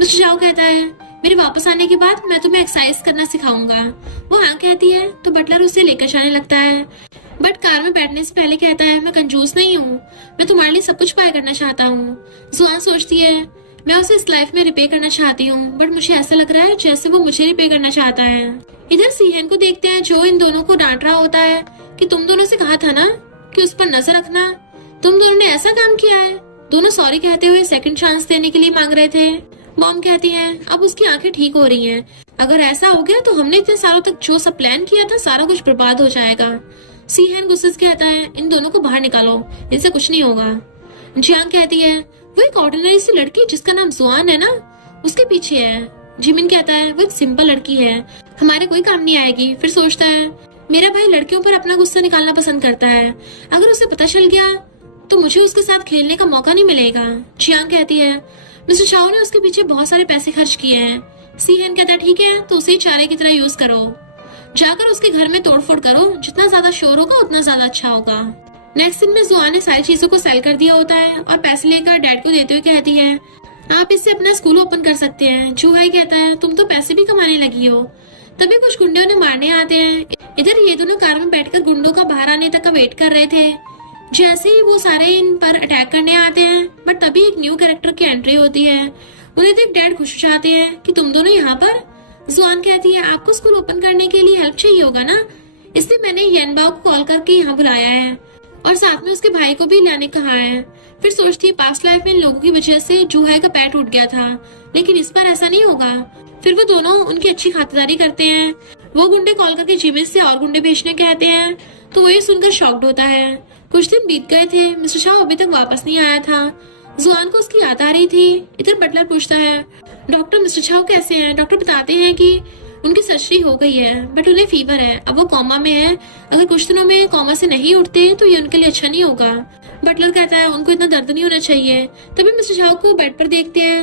मिस्टर झाओ कहता है मेरे वापस आने के बाद मैं तुम्हें एक्सरसाइज करना सिखाऊंगा। वो हाँ कहती है तो बटलर उसे लेकर जाने लगता है, बट कार में बैठने से पहले कहता है मैं कंजूस नहीं हूँ, मैं तुम्हारे लिए सब कुछ बाय करना चाहता हूँ। जुआन सोचती है मैं उसे इस लाइफ में रिपे करना चाहती हूँ, बट मुझे ऐसा लग रहा है जैसे वो मुझे रिपे करना चाहता है। इधर सीहेन को देखते हैं जो इन दोनों को डांट रहा होता है कि तुम दोनों से कहा था ना कि उस पर नजर रखना, तुम दोनों ने ऐसा काम किया है। दोनों सॉरी कहते हुए सेकंड चांस देने के लिए मांग रहे थे। मॉम कहती है अब उसकी आंखें ठीक हो रही हैं, अगर ऐसा हो गया तो हमने इतने सालों तक जो सब प्लान किया था सारा कुछ बर्बाद हो जाएगा। सीहेन गुस्से से कहता है इन दोनों को बाहर निकालो, इनसे कुछ नहीं होगा। जियांग कहती है वो एक ऑर्डिनरी सी लड़की जिसका नाम जुआन है ना, उसके पीछे है। जिमिन कहता है वो एक सिंपल लड़की है, हमारे कोई काम नहीं आएगी। फिर सोचता है मेरा भाई लड़कियों पर अपना गुस्सा निकालना पसंद करता है, अगर उसे पता चल गया तो मुझे उसके साथ खेलने का मौका नहीं मिलेगा। जियांग कहती है मिस्टर झाओ ने उसके पीछे बहुत सारे पैसे खर्च किए हैं। सीहेन कहता है ठीक है तो उसे चारे की तरह यूज करो, जाकर उसके घर में तोड़फोड़ करो, जितना ज्यादा शोर होगा उतना ज्यादा अच्छा होगा। नेक्स्ट दिन में जुआन ने सारी चीजों को सेल कर दिया होता है और पैसे लेकर डैड को देते हुए कहती है आप इससे अपना स्कूल ओपन कर सकते हैं। जूहाई कहता है तुम तो पैसे भी कमाने लगी हो। तभी कुछ गुंडे उन्हें मारने आते हैं। इधर ये दोनों कार में बैठकर गुंडों का बाहर आने तक का वेट कर रहे थे। जैसे ही वो सारे इन पर अटैक करने आते हैं, बट तभी एक न्यू कैरेक्टर की एंट्री होती है। उन्हें देख डैड खुश हो जाते हैं कि तुम दोनों यहाँ पर। जुआन कहती है आपको स्कूल ओपन करने के लिए हेल्प चाहिए होगा ना, इसलिए मैंने येनबाओ को कॉल करके यहाँ बुलाया है और साथ में उसके भाई को भी लाने कहा है। फिर सोचती है पास्ट लाइफ में इन लोगों की वजह से जूहा का पैर टूट गया था, लेकिन इस बार ऐसा नहीं होगा। फिर वो दोनों उनकी अच्छी खातिरदारी करते हैं। वो गुंडे कॉल करके जिमी से और गुंडे भेजने कहते हैं, तो वो ये सुनकर शॉक्ड होता है। कुछ दिन बीत गए थे, मिस्टर शाह अभी तक वापस नहीं आया था। जुआन को उसकी याद आ रही थी। इधर बटलर पूछता है, डॉक्टर मिस्टर शाह कैसे हैं? डॉक्टर बताते हैं कि उनकी सर्जरी हो गई है, बट उन्हें फीवर है, अब वो कोमा में है। अगर कुछ दिनों में कोमा से नहीं उठते तो ये उनके लिए अच्छा नहीं होगा। बटलर कहता है उनको इतना दर्द नहीं होना चाहिए। तभी मिस्टर शाह को बेड पर देखते हैं।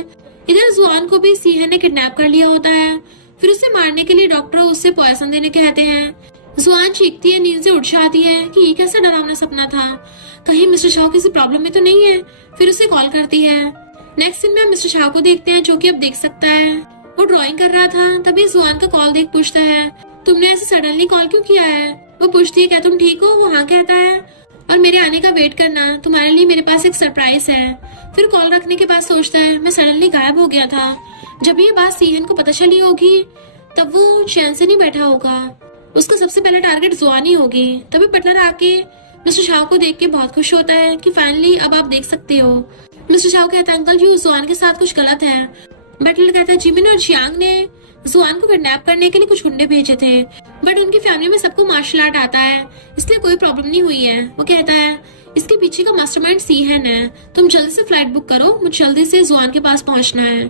इधर जुआन को भी सीहन ने किडनैप कर लिया होता है। फिर उसे मारने के लिए डॉक्टर उससे पॉइजन देने कहते हैं। जुआन चीखती है, नींद से उठ जाती है कि ये कैसा डरावना सपना था, कहीं मिस्टर शाह किसी प्रॉब्लम में तो नहीं है। फिर उसे कॉल करती है। नेक्स्ट सीन में हम मिस्टर शाह को देखते हैं, जो कि अब देख सकता है। वो ड्राइंग कर रहा था, तभी जुआन का कॉल देख पूछता है, तुमने ऐसे सडनली कॉल क्यों किया है? वो पूछती है, क्या तुम ठीक हो? वो हाँ कहता है, और मेरे आने का वेट करना, तुम्हारे लिए मेरे पास एक सरप्राइज है। फिर कॉल रखने के बाद सोचता है, मैं सडनली गायब हो गया था। जब ये बात सीहन को पता चली होगी तब वो चैन से नहीं बैठा होगा। उसका सबसे पहला टारगेट जुआन ही होगी। तभी बटलर आके मिस्टर शाह को देख के बहुत खुश होता है कि फाइनली अब आप देख सकते हो। मिस्टर शाह कहता है, अंकल जी जुआन के साथ कुछ गलत है। बटलर कहता है, जिमिन और जियांग ने जुआन को किडनैप करने के लिए कुछ गुंडे भेजे थे, बट उनकी फैमिली में सबको मार्शल आर्ट आता है, इसलिए कोई प्रॉब्लम नहीं हुई है। वो कहता है, इसके पीछे का मास्टरमाइंड सीहन है, तुम जल्दी से फ्लाइट बुक करो, मुझे जल्दी से जुआन के पास पहुंचना है।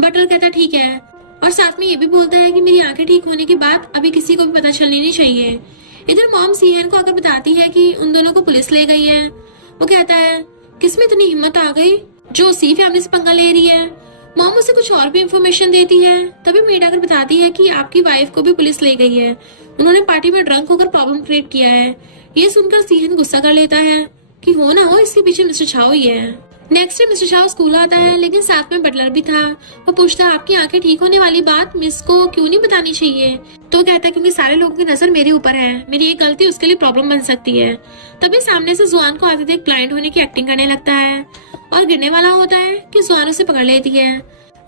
बटलर कहता है, ठीक है, और साथ में ये भी बोलता है कि मेरी आंखें ठीक होने के बाद अभी किसी को भी पता चलनी नहीं चाहिए। इधर मॉम सीहन को आकर बताती है कि उन दोनों को पुलिस ले गई है। वो कहता है, किसमें इतनी हिम्मत आ गई जो सी फैमिली से पंगा ले रही है। मॉम उसे कुछ और भी इंफॉर्मेशन देती है। तभी मीड आकर बताती है कि आपकी वाइफ को भी पुलिस ले गई है, उन्होंने पार्टी में ड्रंक होकर प्रॉब्लम क्रिएट किया है। ये सुनकर सीहन गुस्सा कर लेता है कि हो ना हो इसके पीछे मिस्टर शाह ही है। Next day mister Shah school आता है, लेकिन साथ में बटलर भी था। वो पूछता है, आपकी आंखें ठीक होने वाली बात मिस को क्यों नहीं बतानी चाहिए? तो कहता है, क्योंकि सारे लोगों की नजर मेरे ऊपर है, मेरी एक गलती उसके लिए प्रॉब्लम बन सकती है। तभी सामने से जुआन को आते देख ब्लाइंड होने की एक्टिंग करने लगता है और गिरने वाला होता है कि जुआन उसे पकड़ लेती है।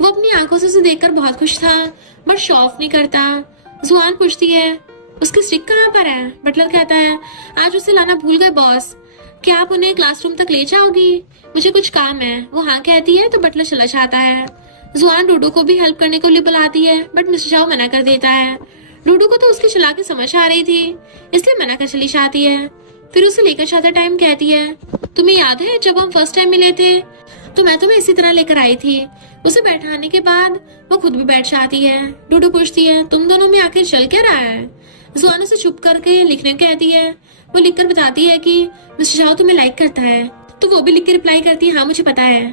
वो अपनी आंखों से उसे देखकर बहुत खुश था, बट शो ऑफ नहीं करता। जुआन पूछती है, उसकी स्टिक कहाँ पर है? बटलर कहता है, आज उसे लाना भूल गए बॉस, क्या आप उन्हें क्लासरूम तक ले जाओगी? मुझे कुछ काम है। वो हाँ कहती है तो बटलर चला जाता है। जुआन डूडू को भी हेल्प करने के लिए बुलाती है, बट मिस्टर शाह मना कर देता है। डूडू को तो उसकी चालाकी समझ आ रही थी, इसलिए मना कर चली जाती है। फिर उसे लेकर जाते टाइम कहती है, तुम्हें याद है जब हम फर्स्ट टाइम मिले थे तो मैं तुम्हें इसी तरह लेकर आई थी। उसे बैठाने के बाद वो खुद भी बैठ जाती है। डूडू पूछती है, तुम दोनों में आखिर चल क्या रहा है? जुआन उसे चुप करके लिखने कहती है। वो लिखकर बताती है कि मिस्टर शाह तुम्हें लाइक करता है, तो वो भी लिख के रिप्लाई करती है, हाँ मुझे पता है।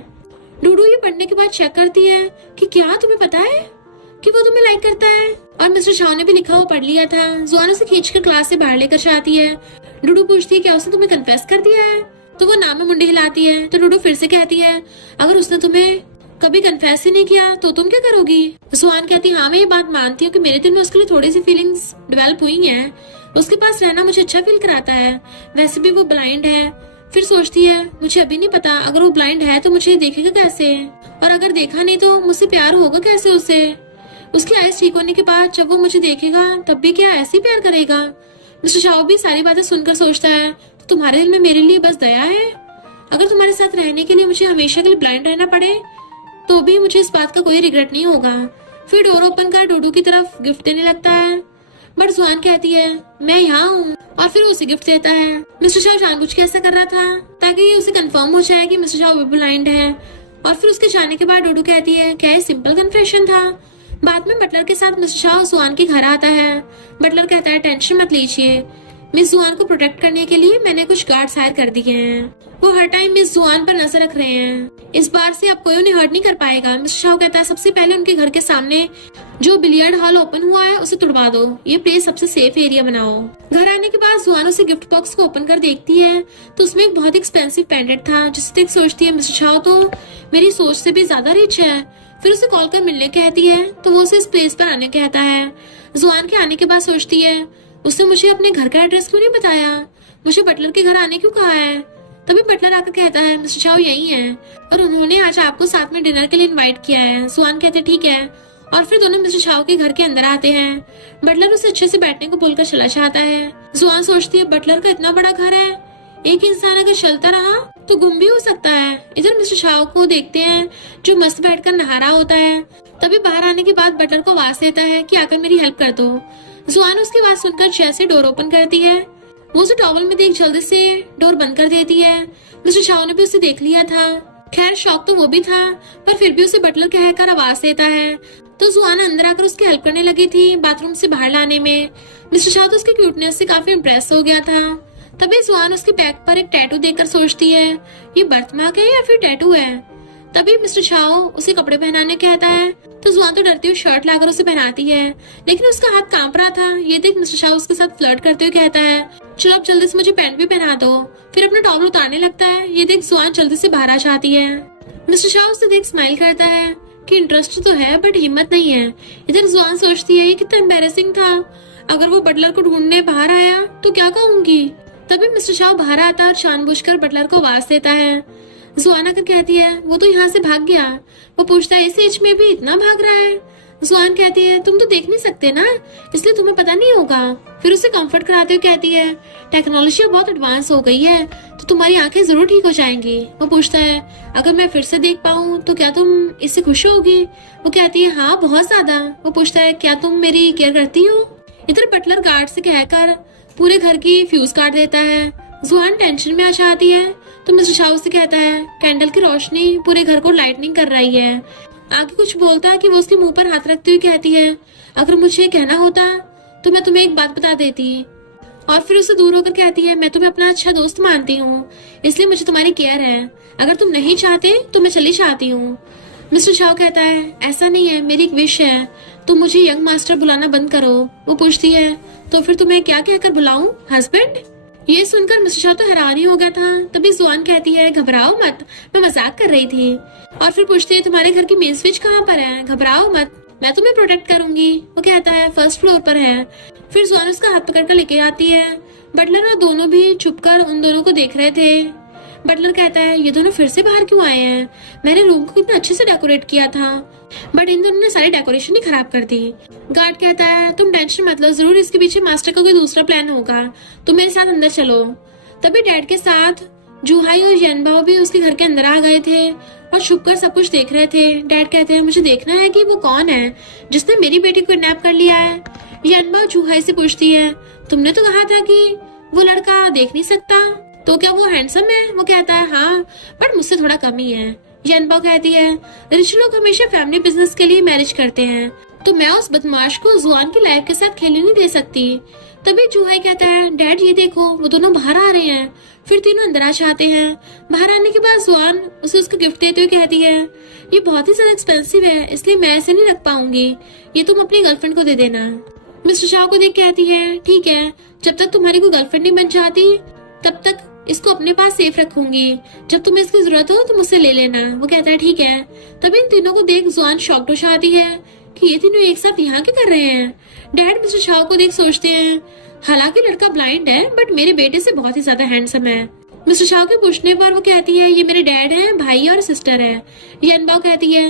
डूडू ये पढ़ने के बाद चेक करती है कि क्या तुम्हें पता है कि वो तुम्हें लाइक करता है, और मिस्टर शाह ने भी लिखा हुआ पढ़ लिया था। जुआन उसे खींचकर क्लास से बाहर लेकर जाती है। डूडू पूछती है, क्या उसने तुम्हें कन्फेस कर दिया है? तो वो नाम में मुंडी हिलाती है। तो डूडू फिर से कहती है, अगर उसने तुम्हें कभी कन्फेस ही नहीं किया तो तुम क्या करोगी? जुआन कहती है, हाँ मैं ये बात मानती हूँ कि मेरे दिल में उसके लिए थोड़ी सी फीलिंग्स डेवलप हुई हैं। उसके पास रहना मुझे अच्छा फील कराता है, वैसे भी वो ब्लाइंड है। फिर सोचती है, मुझे अभी नहीं पता, अगर वो ब्लाइंड है तो मुझे देखेगा कैसे, और अगर देखा नहीं तो मुझसे प्यार होगा कैसे उसे? उसकी आइज ठीक होने के बाद जब वो मुझे देखेगा तब भी क्या ऐसे ही प्यार करेगा? मिस्टर शाह भी सारी बातें सुनकर सोचता है, तो तुम्हारे दिल में मेरे लिए बस दया है? अगर तुम्हारे साथ रहने के लिए मुझे हमेशा के लिए ब्लाइंड रहना पड़े तो भी मुझे इस बात का कोई रिग्रेट नहीं होगा। फिर डोर ओपन कर डूडू की तरफ गिफ्ट देने लगता है, बट जुआन कहती है, मैं यहाँ हूँ, और फिर उसे गिफ्ट देता है। मिस्टर शाह जानबूझ के ऐसा कर रहा था ताकि ये उसे कंफर्म हो जाए कि मिस्टर शाह ब्लाइंड है। और फिर उसके जाने के बाद डूडू कहती है, क्या ये सिंपल कन्फेशन था? बाद में बटलर के साथ मिस्टर शाह जुआन के घर आता है। बटलर कहता है, टेंशन मत लीजिए, मिस जुआन को प्रोटेक्ट करने के लिए मैंने कुछ गार्ड्स हायर कर दिए हैं, वो हर टाइम मिस जुआन पर नजर रख रहे हैं, इस बार से अब कोई उन्हें हर्ट नहीं कर पाएगा। मिस्टर शाह कहता है, सबसे पहले उनके घर के सामने जो बिलियर्ड हॉल ओपन हुआ है उसे तुड़वा दो, ये प्लेस सबसे सेफ एरिया बनाओ। घर आने के बाद जुआन उसे गिफ्ट बॉक्स को ओपन कर देखती है तो उसमें एक बहुत एक्सपेंसिव पेंडेंट था, जिसे देख सोचती है, मिस्टर शाह तो मेरी सोच से भी ज्यादा रिच है। फिर उसे कॉल कर मिलने कहती है तो वो उसे इस प्लेस पर आने कहता है। जुआन के आने के बाद सोचती है, उसने मुझे अपने घर का एड्रेस क्यों नहीं बताया, मुझे बटलर के घर आने क्यों कहा है? तभी बटलर आकर कहता है, मिस्टर शाह यही है और उन्होंने आज आपको साथ में डिनर के लिए इनवाइट किया है। जुआन कहते ठीक है, और फिर दोनों मिस्टर शाह के घर के अंदर आते हैं। बटलर उसे अच्छे से बैठने को बोलकर चला जाता है। जुआन सोचती है, बटलर का इतना बड़ा घर है, एक इंसान अगर चलता रहा तो गुम भी हो सकता है। इधर मिस्टर शाओ को देखते हैं जो मस्त बैठकर नहा रहा होता है। तभी बाहर आने के बाद बटलर को आवाज देता है कि आकर मेरी हेल्प कर दो। जुआन उसकी बात सुनकर जैसे डोर ओपन करती है वो उसे टॉवल में देख जल्दी से डोर बंद कर देती है। मिस्टर शाओ ने भी उसे देख लिया था। खैर शौक तो वो भी था, पर फिर भी उसे बटलर कहकर आवाज देता है। तो जुआन अंदर आकर उसकी हेल्प करने लगी थी बाथरूम से बाहर लाने में। मिस्टर शाओ तो उसकी क्यूटनेस से काफी इम्प्रेस हो गया था। तभी जुआन उसके बैक पर एक टैटू देखकर सोचती है ये बर्थमार्क है या फिर टैटू है। तभी मिस्टर शाओ उसे कपड़े पहनाने कहता है तो जुआन तो डरती हुई शर्ट लाकर उसे पहनाती है, लेकिन उसका हाथ कांप रहा था। ये देख मिस्टर शाओ उसके साथ फ्लर्ट करते हुए कहता है चलो अब जल्दी से मुझे पैंट भी पहना दो। फिर अपना टॉवल उतारने लगता है। ये देख जुआन जल्दी से बाहर आ जाती है। मिस्टर शाओ उसे देख स्माइल करता है कि इंटरेस्ट तो है बट हिम्मत नहीं है। इधर जुआन सोचती है ये कितना एम्बैरेसिंग था, अगर वो बटलर को ढूंढने बाहर आया तो क्या कहूंगी। तभी मिस्टर शाओ बाहर आता और जानबूझकर बटलर को आवाज देता है। जुआन आकर कहती है वो तो यहाँ से भाग गया। वो पूछता है इस एज में भी इतना भाग रहा है। जुआन कहती है तुम तो देख नहीं सकते ना, इसलिए तुम्हें पता नहीं होगा। फिर उसे कंफर्ट कराते हुए कहती है टेक्नोलॉजी बहुत एडवांस हो गई है तो तुम्हारी आंखें जरूर ठीक हो जाएंगी। वो पूछता है अगर मैं फिर से देख पाऊँ तो क्या तुम इससे खुश होगी। वो कहती है हाँ बहुत ज्यादा। वो पूछता है क्या तुम मेरी केयर करती हो। इधर बटलर गार्ड से कहकर पूरे घर की फ्यूज काट देता है। जुआन टेंशन में आ जाती है तो मिस्टर शाओ से कहता है कैंडल की रोशनी पूरे घर को लाइटनिंग कर रही है। आगे कुछ बोलता है कि वो उसके मुंह पर हाथ रखते हुए कहती है अगर मुझे कहना होता तो मैं तुम्हें एक बात बता देती। और फिर उससे दूर होकर कहती है मैं तुम्हें अपना अच्छा दोस्त मानती हूँ, इसलिए मुझे तुम्हारी केयर है। अगर तुम नहीं चाहते तो मैं चली जाती हूँ। मिस्टर शाओ कहता है ऐसा नहीं है, मेरी एक विश है, तुम मुझे यंग मास्टर बुलाना बंद करो। वो पूछती है तो फिर तुम्हें क्या कहकर बुलाऊं, हस्बैंड। ये सुनकर मिस्टर शाओ तो हैरान ही हो गया था। तभी जुआन कहती है घबराओ मत, मैं मजाक कर रही थी। और फिर पूछती है तुम्हारे घर की मेन स्विच कहाँ पर है, घबराओ मत, मैं तुम्हें प्रोटेक्ट करूंगी। वो कहता है फर्स्ट फ्लोर पर है। फिर जुआन उसका हाथ पकड़कर लेके आती है। बटलर और दोनों भी छुपकर उन दोनों को देख रहे थे। बटलर कहता है ये दोनों फिर से बाहर क्यों आए हैं, मैंने रूम को कितना अच्छे से डेकोरेट किया था बट इन दोनों ने सारी डेकोरेशन ही खराब कर दी। गार्ड कहता है तुम टेंशन मत लो, जरूर इसके पीछे मास्टर का कोई दूसरा प्लान होगा, तुम मेरे साथ अंदर चलो। तभी डैड के साथ जूहाई और यनबाओ भी उसके घर के अंदर आ गए थे और छुपकर सब कुछ देख रहे थे। डैड कहते हैं मुझे देखना है कि वो कौन है जिसने मेरी बेटी को किडनैप कर लिया है। यनबाओ जूहाई से पूछती है तुमने तो कहा था कि वो लड़का देख नहीं सकता, तो क्या वो हैंडसम है। वो कहता है हाँ बट मुझसे थोड़ा कम ही है। यनबाओ कहती है रिच लोग हमेशा फैमिली बिजनेस के लिए मैरिज करते हैं, तो मैं उस बदमाश को जुआन की लाइफ के साथ खेलने नहीं दे सकती। तभी जूहाई कहता है डैड ये देखो वो दोनों बाहर आ रहे हैं। फिर तीनों अंदर आ जाते हैं। बाहर आने के बाद जुआन उसे उसका गिफ्ट देते हुए कहती है ये बहुत ही ज्यादा एक्सपेंसिव है, इसलिए मैं ऐसे नहीं रख पाऊंगी, ये तुम अपनी गर्लफ्रेंड को दे देना। मिस्टर शाओ को देख कहती है ठीक है, जब तक तुम्हारी कोई गर्लफ्रेंड नहीं बन जाती तब तक इसको अपने पास सेफ रखूंगी, जब तुम्हें इसकी जरूरत हो तो मुझसे ले लेना। वो कहता है ठीक है। तभी इन तीनों को देख जुआन शॉक्ड हो जाती है कि ये तीनों एक साथ यहाँ क्या कर रहे हैं। डैड मिस्टर शाओ को देख सोचते हैं हालांकि लड़का ब्लाइंड है बट मेरे बेटे से बहुत ही ज्यादा हैंडसम है। मिस्टर शाओ के पूछने पर वो कहती है ये मेरे डैड हैं, भाई और सिस्टर है। यनबाओ कहती है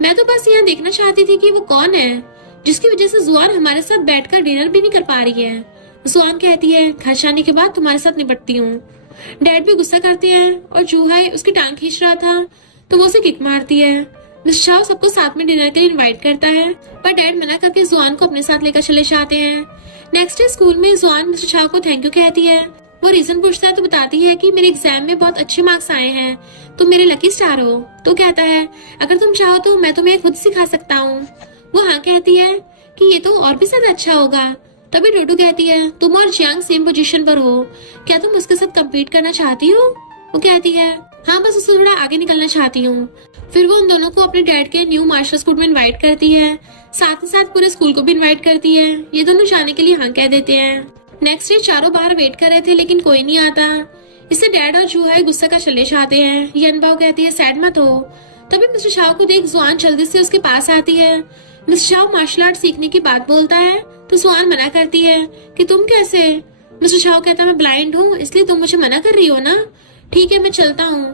मैं तो बस यहाँ देखना चाहती थी कि वो कौन है जिसकी वजह से जुआन हमारे साथ बैठकर डिनर भी नहीं कर पा रही है। जुआन कहती है घर जाने के बाद तुम्हारे साथ निपटती हूँ। डैड भी गुस्सा करते हैं और जूहाई उसकी टांग खींच रहा था तो वो उसे किक मारती है। मिस्टर शाओ सबको साथ में डिनर के लिए इनवाइट करता है पर डैड मना करके जुआन को अपने साथ लेकर चले जाते हैं। नेक्स्ट डे स्कूल में जुआन मिस्टर शाओ को थैंक यू कहती है। वो रीजन पूछता है तो बताती है कि मेरे एग्जाम में बहुत अच्छे मार्क्स आए हैं, तुम मेरे लकी स्टार हो। तो कहता है अगर तुम चाहो तो मैं तुम्हें खुद सिखा सकता हूँ। वो हाँ कहती है कि ये तो और भी ज्यादा अच्छा होगा। तभी डोडो कहती है तुम और जियांग सेम पोजीशन पर हो, क्या तुम उसके साथ कम्पीट करना चाहती हो। वो कहती है हाँ बस उससे थोड़ा आगे निकलना चाहती हूँ। फिर वो उन दोनों को अपने डैड के न्यू मास्टर स्कूल में इनवाइट करती है, साथ ही साथ पूरे स्कूल को भी इनवाइट करती है। ये दोनों जाने के लिए हाँ कह देते हैं। नेक्स्ट डे चारों बाहर वेट कर रहे थे लेकिन कोई नहीं आता। इससे डैड और जूहाई गुस्सा का चले जाते हैं। यनबाओ कहती है सैड मत हो। तभी मिस्टर शाओ को देख जुआन जल्दी से उसके पास आती है। मिस्टर शाओ मार्शल आर्ट सीखने की बात बोलता है तो जुआन मना करती है कि तुम कैसे। मिस्टर शाओ कहता है मैं ब्लाइंड हूँ इसलिए तुम मुझे मना कर रही हो ना, ठीक है मैं चलता हूँ,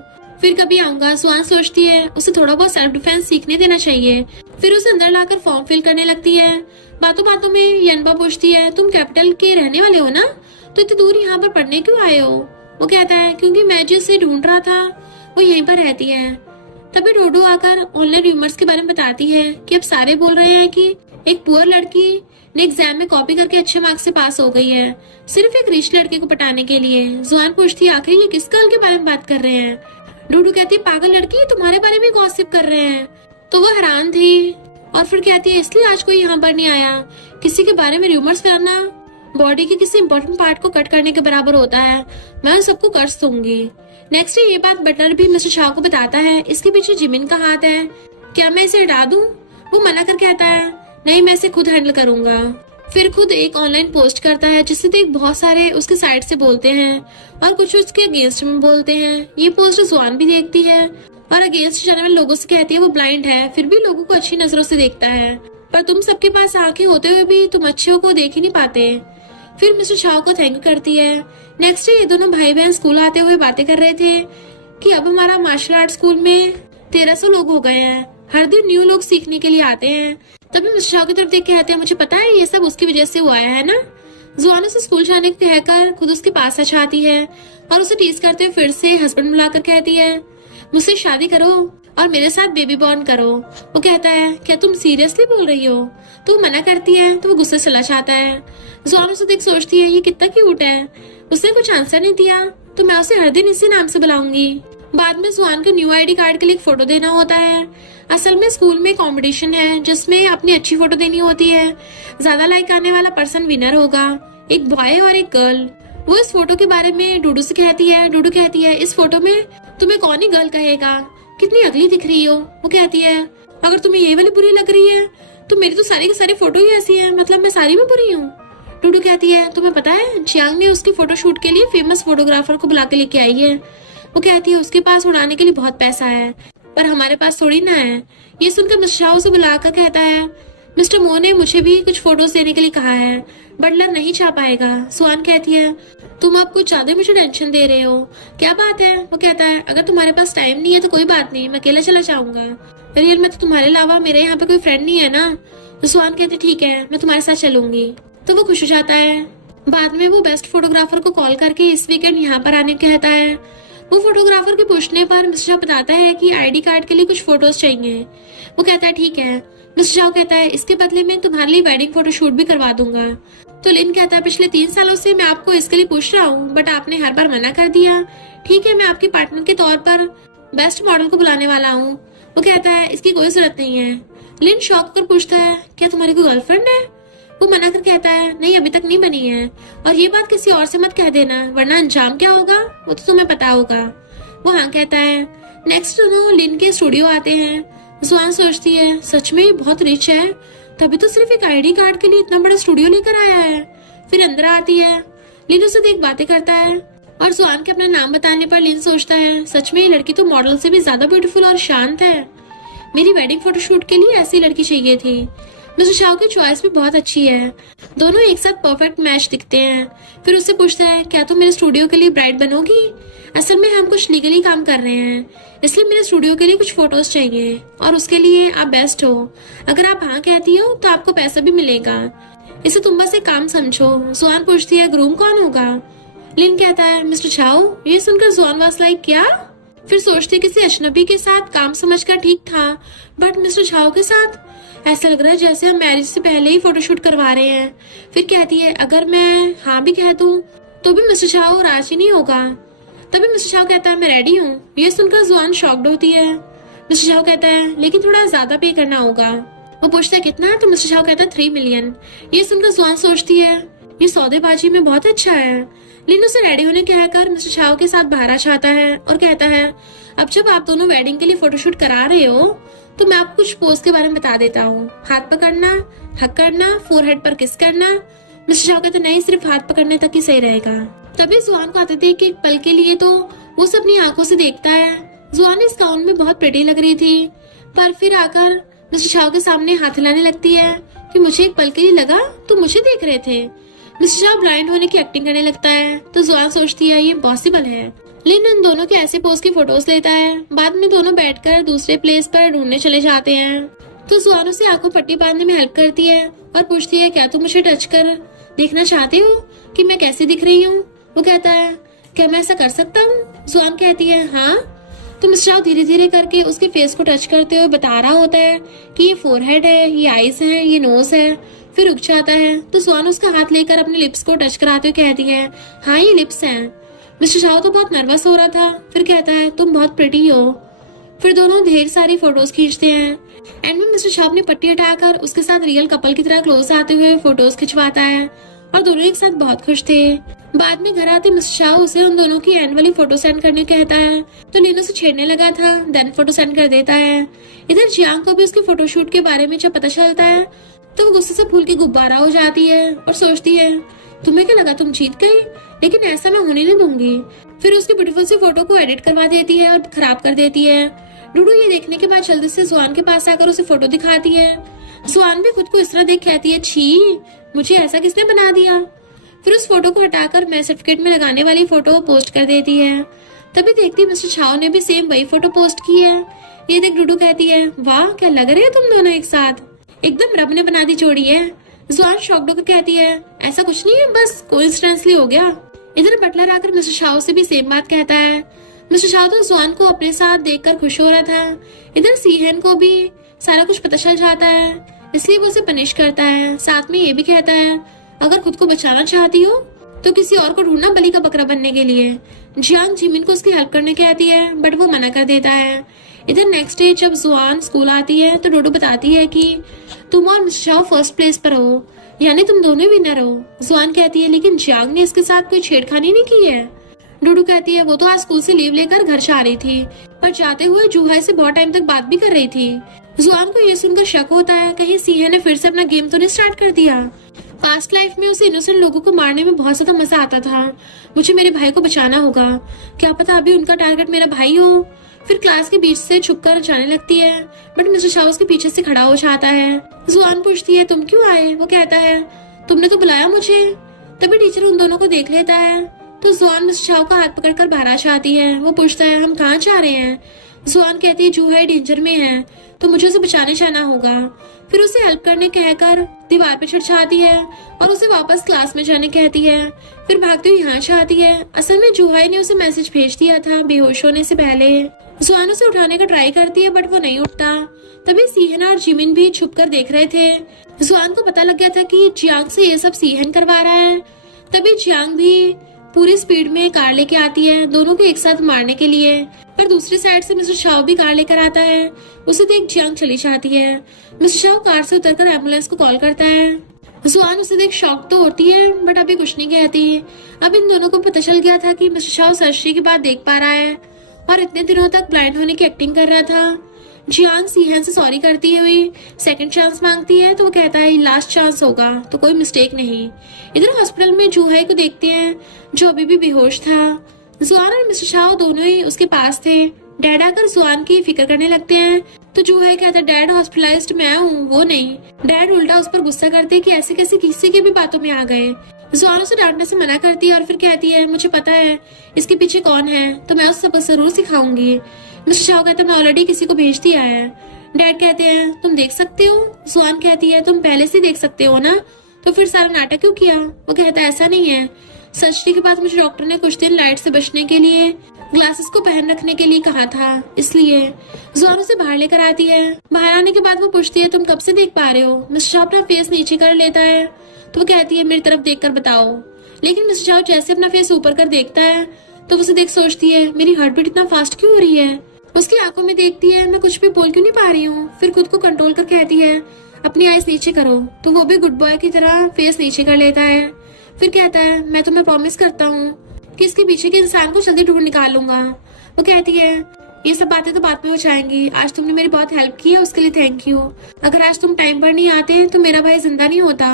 फिर कभी आऊंगा। जुआन सोचती है उसे थोड़ा बहुत सेल्फ डिफेंस सीखने देना चाहिए। फिर उसे अंदर लाकर फॉर्म फिल करने लगती है। बातों बातों में यनबा पूछती है तुम कैपिटल के रहने वाले हो ना, तो इतनी दूर यहाँ पर पढ़ने क्यों आए हो। वो कहता है क्योंकि मैं जिसे ढूंढ रहा था वो यहीं पर रहती है। तभी डोडो आकर ऑनलाइन रूमर्स के बारे में बताती है कि अब सारे बोल रहे हैं कि एक पुअर लड़की ने एग्जाम में कॉपी करके अच्छे मार्क्स से पास हो गई है, सिर्फ एक रिच लड़के को पटाने के लिए। जुआन पूछती है आखिर ये किस गर्ल के बारे में बात कर रहे हैं। डोडो कहती है पागल लड़की, तुम्हारे बारे में गॉसिप कर रहे हैं। तो वो हैरान थी और फिर कहती है इसलिए आज कोई यहाँ पर नहीं आया। किसी के बारे में रूमर्स फैलाना बॉडी के किसी इंपॉर्टेंट पार्ट को कट करने के बराबर होता है। मैं उन सबको कर दूंगी। नेक्स्ट डे ये बात बटलर भी मिस्टर शाह को बताता है। इसके पीछे जिमिन का हाथ है। क्या मैं इसे हटा दूं? वो मना कर कहता है नहीं, मैं इसे खुद हैंडल करूंगा। फिर खुद एक ऑनलाइन पोस्ट करता है जिससे देख बहुत सारे उसके साइड से बोलते हैं और कुछ उसके अगेंस्ट में बोलते हैं। ये पोस्ट जुआन भी देखती है और अगेंस्ट जाने वाले लोगों से कहती है वो ब्लाइंड है, फिर भी लोगों को अच्छी नजरों से देखता है। पर तुम सबके पास आंखें होते हुए भी तुम अच्छे को देख ही नहीं पाते। फिर मिस्टर शाह को थैंक यू करती है। नेक्स्ट डे ये दोनों भाई बहन स्कूल आते हुए बातें कर रहे थे कि अब हमारा मार्शल आर्ट स्कूल में 1300 लोग हो गए हैं। हर दिन न्यू लोग सीखने के लिए आते हैं। तभी मिस्टर शाह की तरफ देख के कहते हैं मुझे पता है ये सब उसकी वजह से हुआ है ना। जुआन उसे स्कूल जाने को कहकर खुद उसके पास आती है और उसे टीज करते हुए फिर से हस्बैंड बुलाकर कहती है मुझसे शादी करो और मेरे साथ बेबी बॉर्न करो। वो कहता है क्या तुम सीरियसली बोल रही हो? तो वो मना करती है तो वो गुस्से से चला जाता है। जुआन उसे देख सोचती है ये कितना क्यूट है। उसने कुछ आंसर नहीं दिया तो मैं उसे हर दिन इसी नाम से बुलाऊंगी। बाद में जुआन को न्यू आईडी कार्ड के लिए एक फोटो देना होता है। असल में स्कूल में कंपटीशन है जिसमें अपनी अच्छी फोटो देनी होती है। ज्यादा लाइक आने वाला पर्सन विनर होगा, एक बॉय और एक गर्ल। वो इस फोटो के बारे में डूडू से कहती है। डूडू कहती है इस फोटो में तुम्हें कौन ही गर्ल कहेगा, कितनी अगली दिख रही हो। वो कहती है अगर तुम्हें ये वाली बुरी लग रही है तो मेरी तो सारी की सारी फोटो ही ऐसी है, मतलब मैं सारी में बुरी हूँ। डूडू कहती है तुम्हें पता है जियांग ने उसकी फोटो शूट के लिए फेमस फोटोग्राफर को बुला के लेके आई है। वो कहती है उसके पास उड़ाने के लिए बहुत पैसा है पर हमारे पास थोड़ी ना है। ये सुनकर मिस्टर शाह उसे बुलाकर कहता है मिस्टर मो ने मुझे भी कुछ फोटोज देने के लिए कहा है, बटलर नहीं छा पाएगा। सुहान कहती है तुम अब कुछ ज्यादा मुझे टेंशन दे रहे हो, क्या बात है? वो कहता है अगर तुम्हारे पास टाइम नहीं है तो कोई बात नहीं, मैं अकेला चला जाऊंगा। रियल में तो तुम्हारे अलावा मेरे यहाँ पे कोई फ्रेंड नहीं है ना। तो सुहान कहते ठीक है मैं तुम्हारे साथ चलूंगी। तो वो खुश हो जाता है। बाद में वो बेस्ट फोटोग्राफर को कॉल करके इस वीकेंड यहाँ पर आने को कहता है। वो फोटोग्राफर के पूछने पर मिस्टर शाह बताता है कि आईडी कार्ड के लिए कुछ फोटोज चाहिए। वो कहता है ठीक है। मिस्टर शाह कहता है इसके बदले में तुम्हारे लिए वेडिंग फोटो शूट भी करवा दूंगा। तो लिन कहता है पिछले 3 सालों से मैं आपको इसके लिए पूछ रहा हूँ बट आपने हर बार मना कर दिया। ठीक है मैं आपके पार्टनर के तौर पर बेस्ट मॉडल को बुलाने वाला हूँ। वो कहता है इसकी कोई जरूरत नहीं है। लिन शॉक होकर पूछता है क्या तुम्हारी कोई गर्लफ्रेंड है? वो मना कर कहता है नहीं अभी तक नहीं बनी है और ये बात किसी और से मत कह देना वरना अंजाम क्या होगा वो तो तुम्हें पता होगा। वो हाँ कहता है। नेक्स्ट दोनों लिन के स्टूडियो आते हैं। जुआन सोचती है सच में ये बहुत रिच है, तभी तो सिर्फ एक आईडी कार्ड के लिए इतना बड़ा स्टूडियो लेकर आया है। फिर अंदर आती है। लिन उसे देख बातें करता है और जुआन के अपना नाम बताने पर लिन सोचता है सच में ये लड़की तो मॉडल से भी ज्यादा ब्यूटीफुल और शांत है। मेरी वेडिंग फोटोशूट के लिए ऐसी लड़की चाहिए थी। मिस्टर शाह की चॉइस भी बहुत अच्छी है। दोनों एक साथ परफेक्ट मैच दिखते हैं। फिर उससे पूछता है क्या तुम मेरे स्टूडियो के लिए ब्राइड बनोगी? असल में हम कुछ लीगली काम कर रहे हैं इसलिए मेरे स्टूडियो के लिए कुछ फोटोज चाहिए और उसके लिए आप बेस्ट हो। अगर आप हाँ कहती हो तो आपको पैसा भी मिलेगा। इसे तुम बस एक काम समझो। जुआन पूछती है ग्रूम कौन होगा? लिन कहता है मिस्टर शाह। ये सुनकर जुआन वाज लाइक क्या? फिर सोचती किसी अजनबी के साथ काम समझकर ठीक था बट मिस्टर शाह के साथ ऐसा लग रहा है जैसे हम मैरिज से पहले ही फोटोशूट करवा रहे हैं। फिर कहती है अगर मैं हाँ भी कह दूं तो भी मिस्टर शाह राजी नहीं होगा। तभी मिस्टर शाह कहता है मैं रेडी हूँ। ये सुनकर जुआन शॉक्ड होती है। मिस्टर शाह कहता है लेकिन थोड़ा ज्यादा पे करना होगा। वो पूछता है कितना? तो मिस्टर शाह कहता है 3 मिलियन। ये सुनकर जुआन सोचती है ये सौदेबाजी में बहुत अच्छा है। लिन उसे रेडी होने कहकर मिस्टर शाह के साथ बाहर आ जाता है और कहता है अब जब आप दोनों वेडिंग के लिए फोटोशूट करा रहे हो तो मैं आपको कुछ पोज के बारे में बता देता हूँ। हाथ पकड़ना, हक करना, फोरहेड पर किस करना। मिस्टर शाह कहते नहीं सिर्फ हाथ पकड़ने तक ही सही रहेगा। तभी जुआन को आते थे कि एक पल के लिए तो वो सब अपनी आंखों से देखता है। जुआन इस गाउन में बहुत प्रिटी लग रही थी पर फिर आकर मिस्टर शाह के सामने हाथ हिलाने लगती है कि मुझे एक पल के लिए लगा तो मुझे देख रहे थे। मिस्टर शाह ब्लाइंड होने की एक्टिंग करने लगता है तो जुआन सोचती है ये इम्पॉसिबल है। लिन उन दोनों के ऐसे पोज की फोटोज लेता है। बाद में दोनों बैठकर दूसरे प्लेस पर ढूंढने चले जाते हैं तो जुआन उसे आंखों पट्टी बांधने में हेल्प करती है और पूछती है क्या तुम मुझे टच कर देखना चाहते हो कि मैं कैसी दिख रही हूँ? वो कहता है क्या मैं ऐसा कर सकता हूँ? जुआन कहती है हाँ। तो मिस्टर शाओ धीरे धीरे करके उसके फेस को टच करते हुए बता रहा होता है कि ये फोरहेड है, ये आईज है, ये नोज है। फिर रुक जाता है तो जुआन उसका हाथ लेकर अपने लिप्स को टच कराते हुए कहती है हाँ ये लिप्स हैं। मिस्टर शाओ तो बहुत नर्वस हो रहा था। फिर कहता है तुम बहुत प्रिटी हो। फिर दोनों ढेर सारी फोटोज खींचते हैं। एंड में मिस्टर शाओ अपनी पट्टी हटाकर उसके साथ रियल कपल की तरह क्लोज आते हुए फोटोज खिंचवाता है और दोनों एक साथ बहुत खुश थे। बाद में घर आते मिस्टर शाओ उसे उन दोनों की एंड वाली फोटो सेंड करने कहता है तो लीन उसे छेड़ने लगा था, देन फोटो सेंड कर देता है। इधर जियांग को भी उसके फोटोशूट के बारे में जब पता चलता है तो वो गुस्से से फूल की गुब्बारा हो जाती है और सोचती है तुम्हें क्या लगा तुम जीत गई, लेकिन ऐसा मैं होने नहीं दूंगी। फिर उसकी ब्यूटीफुल सी फोटो को एडिट करवा देती है और खराब कर देती है। डूडू ये देखने के बाद जल्दी से जुआन के पास आकर उसे फोटो दिखाती है। जुआन भी खुद को इस तरह देख कहती है छी, मुझे ऐसा किसने बना दिया। फिर उस फोटो को हटाकर मैं सर्टिफिकेट में लगाने वाली फोटो पोस्ट कर देती है। तभी देखती मिस्टर छाओ ने भी सेम वही फोटो पोस्ट की है। ये देख डूडू कहती है वाह क्या लग रहे हो तुम दोनों एक साथ, एकदम रब ने बना दी जोड़ी है। जुआन शॉक्ड होकर कहती है ऐसा कुछ नहीं है, बस कोइंसिडेंटली हो गया। इधर बटलर आकर मिस्टर शाओ से भी सेम बात कहता है। मिस्टर शाओ तो जुआन को अपने साथ देखकर खुश हो रहा था। इधर सीहन को भी सारा कुछ पता चल जाता है, इसलिए वो उसे पनिश करता है। साथ में ये भी कहता है अगर खुद को बचाना चाहती हो तो किसी और को ढूंढना बलि का बकरा बनने के लिए। जियांग जिमिन को उसकी हेल्प करने कहती है बट वो मना कर देता है। इधर नेक्स्ट डे जब जुआन स्कूल आती है तो डोडो बताती है कि तुम और मिस्टर शाओ फर्स्ट प्लेस पर हो, यानी तुम दोनों विनर हो। जुआन कहती है लेकिन जियांग ने इसके साथ कोई छेड़खानी नहीं की है। डूडू कहती है वो तो आज स्कूल से लीव लेकर घर जा रही थी, पर जाते हुए जूहाई से बहुत टाइम तक बात भी कर रही थी। जुआन को ये सुनकर शक होता है कहीं सीहे ने फिर से अपना गेम तो नहीं स्टार्ट कर दिया। पास्ट लाइफ में उसे इनोसेंट लोगों को मारने में बहुत ज्यादा मजा आता था। मुझे मेरे भाई को बचाना होगा, क्या पता अभी उनका टारगेट मेरा भाई हो। फिर क्लास के बीच से छुपकर जाने लगती है बट मिस्टर शाओ उसके पीछे से खड़ा हो जाता है। जुआन पूछती है तुम क्यों आए? वो कहता है तुमने तो बुलाया मुझे। तभी टीचर उन दोनों को देख लेता है तो जुआन मिस्टर शाओ का हाथ पकड़कर बाहर आ जाती है। वो पूछता है हम कहाँ जा रहे हैं? जुआन कहती है जूहाई डेंजर में है तो मुझे उसे बचाने जाना होगा। फिर उसे हेल्प करने कहकर दीवार पे चढ़ जाती है और उसे वापस क्लास में जाने कहती है। फिर भागते हुए यहाँ जाती है। असल में जूहाई ने उसे मैसेज भेज दिया था बेहोश होने से पहले। जुआन उसे उठाने का ट्राई करती है बट वो नहीं उठता। तभी सीहन और जिमिन भी छुप कर देख रहे थे। जुआन को पता लग गया था कि जियांग से ये सब सीहन करवा रहा है। तभी जियांग भी पूरी स्पीड में कार लेके आती है दोनों को एक साथ मारने के लिए, पर दूसरी साइड से मिस्टर शाओ भी कार लेकर आता है। उसे देख जियांग चली जाती है। मिस्टर शाओ कार से उतरकर एम्बुलेंस को कॉल करता है। जुआन उसे देख शॉक तो होती है बट अभी कुछ नहीं कहती। अब इन दोनों को पता चल गया था कि मिस्टर शाओ सर्जरी के बाद देख पा रहा है और इतने दिनों तक ब्लाइंड होने की एक्टिंग कर रहा था। जियांग सीहन से सॉरी करती हुई सेकंड चांस मांगती है तो वो कहता है लास्ट चांस होगा तो कोई मिस्टेक नहीं। इधर हॉस्पिटल में जूहाई को देखते हैं जो अभी भी बेहोश था। जुआन और मिस्टर शाओ दोनों ही उसके पास थे। डैड आकर जुआन की फिक्र करने लगते हैं तो जूहाई कहता है डैड हॉस्पिटलाइज्ड मैं हूँ, वो नहीं। डैड उल्टा उस पर गुस्सा करते कि ऐसे कैसे किसी की भी बातों में आ गए। जुआन उसे डांटने से मना करती है और फिर कहती है मुझे पता है इसके पीछे कौन है तो मैं उसे सबक जरूर सिखाऊंगी। मिस्टर शाओ कहता है मैं ऑलरेडी किसी को भेज दिया है। डैड कहते हैं तुम देख सकते हो। जुआन कहती है तुम पहले से देख सकते हो ना, तो फिर सारा नाटक क्यों किया? वो कहता है ऐसा नहीं है, सर्जरी के बाद मुझे डॉक्टर ने कुछ दिन लाइट से बचने के लिए ग्लासेस को पहन रखने के लिए कहा था, इसलिए। जुआन उसे बाहर लेकर आती है। बाहर आने के बाद वो पूछती है तुम कब से देख पा रहे हो? मिस्टर शाओ अपना फेस नीचे कर लेता है तो वो कहती है मेरी तरफ देखकर बताओ। लेकिन मिस्टर शाओ जैसे अपना फेस ऊपर कर देखता है तो उसे देख सोचती है मेरी हार्ट बीट इतना फास्ट क्यों हो रही है। उसकी आंखों में देखती है मैं कुछ भी बोल क्यों नहीं पा रही हूँ। फिर खुद को कंट्रोल कर कहती है अपनी आईज नीचे करो तो वो भी गुड बॉय की तरह फेस नीचे कर लेता है। फिर कहता है मैं तुम्हें प्रॉमिस करता हूँ कि इसके पीछे के इंसान को जल्दी ढूंढ निकालूंगा। वो कहती है ये सब बातें तो बाद में हो जाएंगी, आज तुमने मेरी बहुत हेल्प की है उसके लिए थैंक यू। अगर आज तुम टाइम पर नहीं आते तो मेरा भाई जिंदा नहीं होता।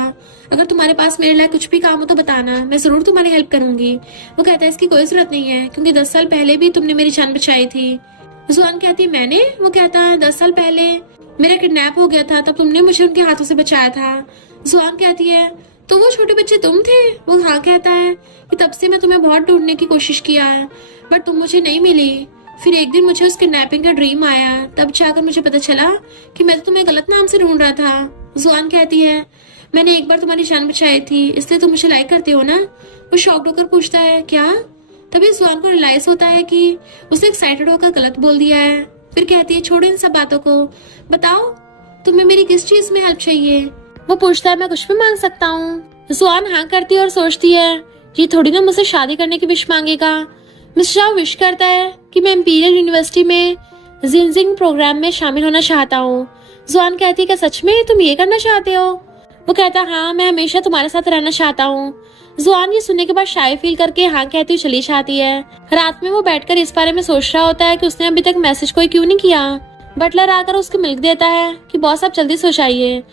अगर तुम्हारे पास मेरे लिए कुछ भी काम हो तो बताना, मैं जरूर तुम्हारी हेल्प करूंगी। वो कहता है इसकी कोई जरूरत नहीं है क्योंकि 10 साल पहले भी तुमने मेरी जान बचाई थी। जुआन कहती है मैंने? वो कहता है 10 साल पहले मेरा किडनैप हो गया था तब तुमने मुझे उनके हाथों से बचाया था। जुआन कहती है तो वो छोटे बच्चे तुम थे? वो हाँ कहता है कि तब से मैं तुम्हें बहुत ढूंढने की कोशिश किया है बट तुम मुझे नहीं मिली। फिर एक दिन मुझे उस किडनैपिंग का ड्रीम आया, तब जाकर मुझे पता चला कि मैं तो तुम्हें गलत नाम से ढूंढ रहा था। जुआन कहती है मैंने एक बार तुम्हारी जान बचाई थी इसलिए तुम मुझे लाइक करते हो ना? वो शॉक्ड होकर पूछता है क्या? तभी जुआन को रियलाइज होता है कि उसने एक्साइटेड होकर गलत बोल दिया है। फिर कहती है छोड़ो इन सब बातों को, बताओ तुम्हें मेरी किस चीज में हेल्प चाहिए। वो पूछता है मैं कुछ भी मांग सकता हूँ। जुआन हाँ करती है और सोचती है ये थोड़ी ना मुझसे शादी करने की विश मांगेगा। मिस्टर शाओ विश करता है कि मैं इंपीरियल यूनिवर्सिटी में जिनजिंग प्रोग्राम में शामिल होना चाहता हूँ। जुआन कहती है क्या सच में तुम ये करना चाहते हो? वो कहता है हाँ मैं हमेशा तुम्हारे साथ रहना चाहता हूँ। जुआन ये सुनने के बाद शाय फील करके हाँ कहती हुई चली जाती है। रात में वो बैठकर इस बारे में सोच रहा होता है कि उसने अभी तक मैसेज कोई क्यों नहीं किया। बटलर आकर उसको मिल्क देता है कि बॉस आप जल्दी सो जाइए।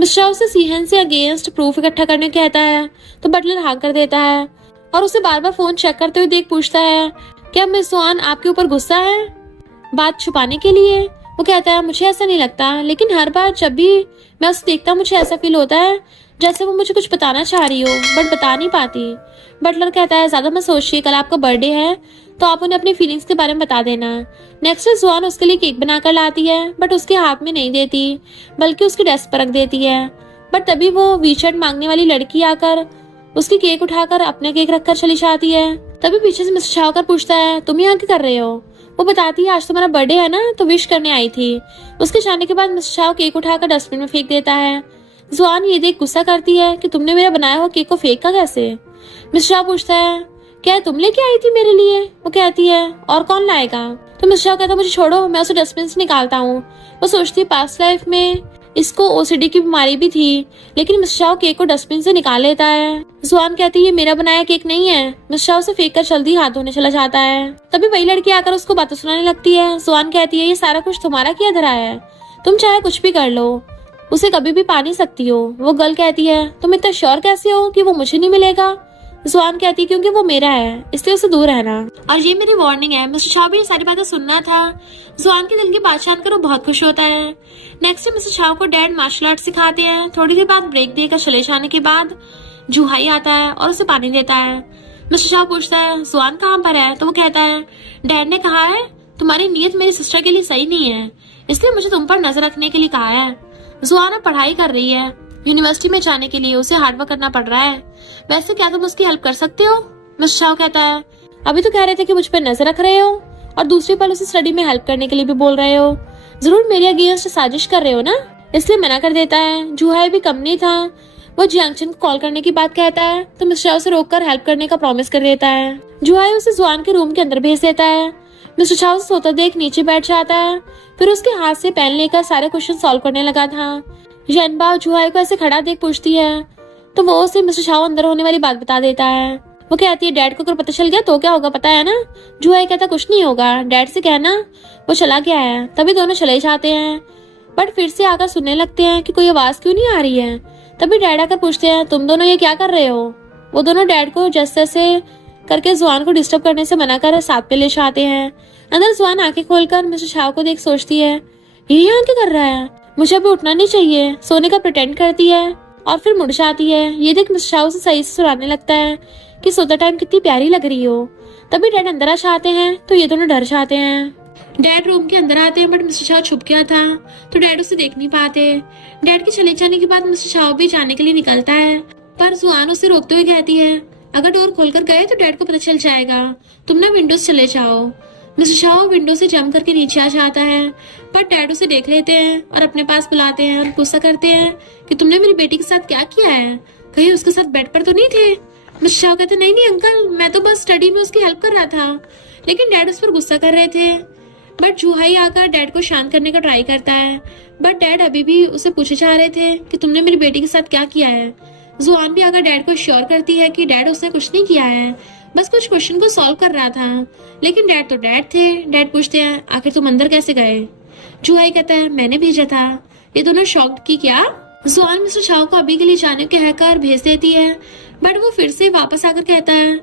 मिस्टर उसे सीहन से अगेंस्ट प्रूफ इकट्ठा करने कहता है तो बटलर हाँ कर देता है और उसे बार बार फोन चेक करते हुए देख पूछता है क्या मिस जुआन आपके ऊपर गुस्सा है बात छुपाने के लिए? वो कहता है मुझे ऐसा नहीं लगता, लेकिन हर बार जब भी मैं उसे देखता हूँ मुझे ऐसा फील होता है जैसे वो मुझे कुछ बताना चाह रही हो बट बता नहीं पाती। बटलर कहता है ज्यादा मत सोचिए, कल आपका बर्थडे है तो आप उन्हें अपनी फीलिंग्स के बारे में बता देना। नेक्स्ट डे जुआन उसके लिए केक बनाकर लाती है बट उसके हाथ में नहीं देती बल्कि उसकी डेस्क पर रख देती है। बट तभी वो वीचैट मांगने वाली लड़की आकर उसकी केक उठाकर अपने केक रखकर चली जाती है। तभी पीछे से मिस्टर शाओ पूछता है तुम यहाँ क्या कर रहे हो? वो बताती है आज तुम्हारा बर्थडे है ना तो विश करने आई थी। उसके जाने के बाद मिस्टर शाओ केक उठाकर डस्टबिन में फेंक देता है। जुआन ये देख गुस्सा करती है कि तुमने मेरा बनाया हुआ केक को फेंका कैसे? मिस्टर शाओ पूछता है क्या तुम लेके आई थी मेरे लिए? वो कहती है और कौन लाएगा? तो मिस्टर शाओ कहता है मुझे छोड़ो, मैं उसे डस्टबिन से निकालता हूँ। वो सोचती है पास्ट लाइफ में इसको ओसीडी की बीमारी भी थी, लेकिन मिस्टर शाओ केक को डस्टबिन से निकाल लेता है। जुआन कहती है ये मेरा बनाया केक नहीं है। मिस्टर शाओ से फेंक कर जल्दी हाथ धोने चला जाता है। तभी वही लड़की आकर उसको बातें सुनाने लगती है। जुआन कहती है ये सारा कुछ तुम्हारा किया धरा है, तुम चाहे कुछ भी कर लो, उसे कभी भी पा नहीं सकती हो। वो गर्ल कहती है तुम इतना श्योर कैसे हो कि वो मुझे नहीं मिलेगा? जुआन कहती है क्योंकि वो मेरा है इसलिए उसे दूर रहना। और ये मेरी वार्निंग है। मिस्टर शाओ भी ये सारी बातें सुनना था। जुआन के दिल की बात जानकर वो बहुत खुश होता है। नेक्स्ट मिस्टर शाओ को डैड मार्शल आर्ट सिखाते हैं। थोड़ी देर बाद ब्रेक देकर चले जाने के बाद जुहाई आता है और उसे पानी देता है। मिस्टर शाओ पूछता है जुआन कहाँ पर है? तो वो कहता है डैड ने कहा है तुम्हारी नीयत मेरी सिस्टर के लिए सही नहीं है, इसलिए मुझे तुम पर नजर रखने के लिए कहा है। जुआन अब पढ़ाई कर रही है, यूनिवर्सिटी में जाने के लिए उसे हार्डवर्क करना पड़ रहा है। वैसे क्या तुम उसकी हेल्प कर सकते हो? मिस्टर शाओ कहता है अभी तो कह रहे थे कि मुझ पर नजर रख रहे हो और दूसरी पल उसे स्टडी में हेल्प करने के लिए भी बोल रहे हो। जरूर मेरे अगेंस्ट साजिश कर रहे हो ना? इसलिए मना कर देता है। जुहाई भी कम नहीं था। वो जियांगचन को कॉल करने की बात कहता है तो मिस्टर शाओ से रोककर हेल्प करने का प्रॉमिस कर देता है। जुहाई उसे जुआन के रूम के अंदर भेज देता है। मिस्टर शाओ सोता देख नीचे बैठ जाता है। फिर उसके हाथ से पेन लेकर सारे क्वेश्चन सॉल्व करने लगा था। जनबा जुहाई को ऐसे खड़ा देख पूछती है तो वो उसे मिस्टर शाओ अंदर होने वाली बात बता देता है। वो कहती है डैड को अगर पता चल गया तो क्या होगा पता है ना? जुहाई कहता कुछ नहीं होगा, डैड से कहना वो चला गया है। तभी दोनों चले जाते हैं बट फिर से आकर सुनने लगते हैं कि कोई आवाज क्यों नहीं आ रही है। तभी डैड आकर पूछते हैं तुम दोनों ये क्या कर रहे हो? वो दोनों डैड को जैसे तैसे करके जुआन को डिस्टर्ब करने से मना कर साथ पे ले जाते हैं। अंदर जुआन आंखें खोलकर मिस्टर शाओ को देख सोचती है ये यहाँ क्या कर रहा है, मुझे अभी उठना नहीं चाहिए। सोने का प्रिटेंड करती है और फिर मुड़ जाती है। ये देख मिस्टर शाओ से सही से सुनाने लगता है कि सोता टाइम कितनी प्यारी लग रही हो। तभी डैड अंदर आ जाते हैं तो ये दोनों डर जाते हैं। डैड रूम के अंदर आते हैं बट मिस्टर शाओ छुप गया था तो डैड उसे देख नहीं पाते। डैड के चले जाने के बाद मिस्टर शाओ भी जाने के लिए निकलता है पर जुआन उसे रोकते हुए कहती है अगर डोर खोलकर गए तो डैड को पता चल जाएगा, तुम ना विंडो से चले जाओ। मिस्टर शाओ विंडो से जंप करके नीचे आ जाता है पर डैड उसे देख लेते हैं और अपने पास बुलाते हैं और गुस्सा करते हैं कि तुमने मेरी बेटी के साथ क्या किया है, कहीं उसके साथ बेड पर तो नहीं थे? मिस्टर शाओ कहते नहीं नहीं अंकल, मैं तो बस स्टडी में उसकी हेल्प कर रहा था। लेकिन डैड उस पर गुस्सा कर रहे थे। बट जुहाई आकर डैड को शांत करने का ट्राई करता है बट डैड अभी भी उसे पूछे जा रहे थे कि तुमने मेरी बेटी के साथ क्या किया है। जुआन भी आकर डैड को श्योर करती है कि डैड उसने कुछ नहीं किया है, बस कुछ क्वेश्चन को सॉल्व कर रहा था। लेकिन डैड तो डैड थे। डैड पूछते हैं आखिर तुम अंदर कैसे गए? जुहाई कहता है मैंने भेजा था। ये दोनों शॉक्ड की क्या? जुआन मिस्टर शाओ को अभी के लिए जाने के कहकर भेज देती है बट वो फिर से वापस आकर कहता है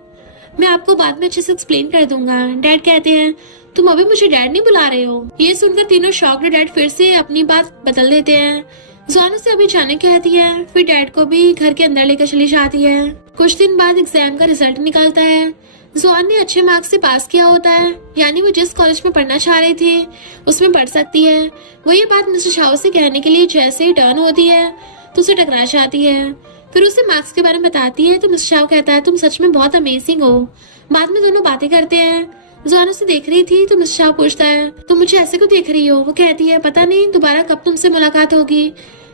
मैं आपको बाद में अच्छे से एक्सप्लेन कर दूंगा। डैड कहते हैं तुम अभी मुझे डैड नहीं बुला रहे हो? ये सुनकर तीनों शॉक्ड डैड फिर से अपनी बात बदल देते हैं। जुआन उसे अभी जाने कहती है फिर डैड को भी घर के अंदर लेकर चली जाती है। कुछ दिन बाद एग्जाम का रिजल्ट निकलता है। जुआन ने अच्छे मार्क्स से पास किया होता है, यानी वो जिस कॉलेज में पढ़ना चाह रही थी उसमें पढ़ सकती है। वो ये बात मिस्टर शाओ से कहने के लिए जैसे ही टर्न होती है तो उसे टकरा जाती है। फिर उसे मार्क्स के बारे में बताती है तो मिस्टर शाओ कहता है तुम सच में बहुत अमेजिंग हो, बाद में दोनों बातें करते हैं। जुआन उसे देख रही थी तो मिस्टर शाह पूछता है, तुम मुझे ऐसे क्यों देख रही हो? वो कहती है, पता नहीं दोबारा कब तुमसे मुलाकात होगी।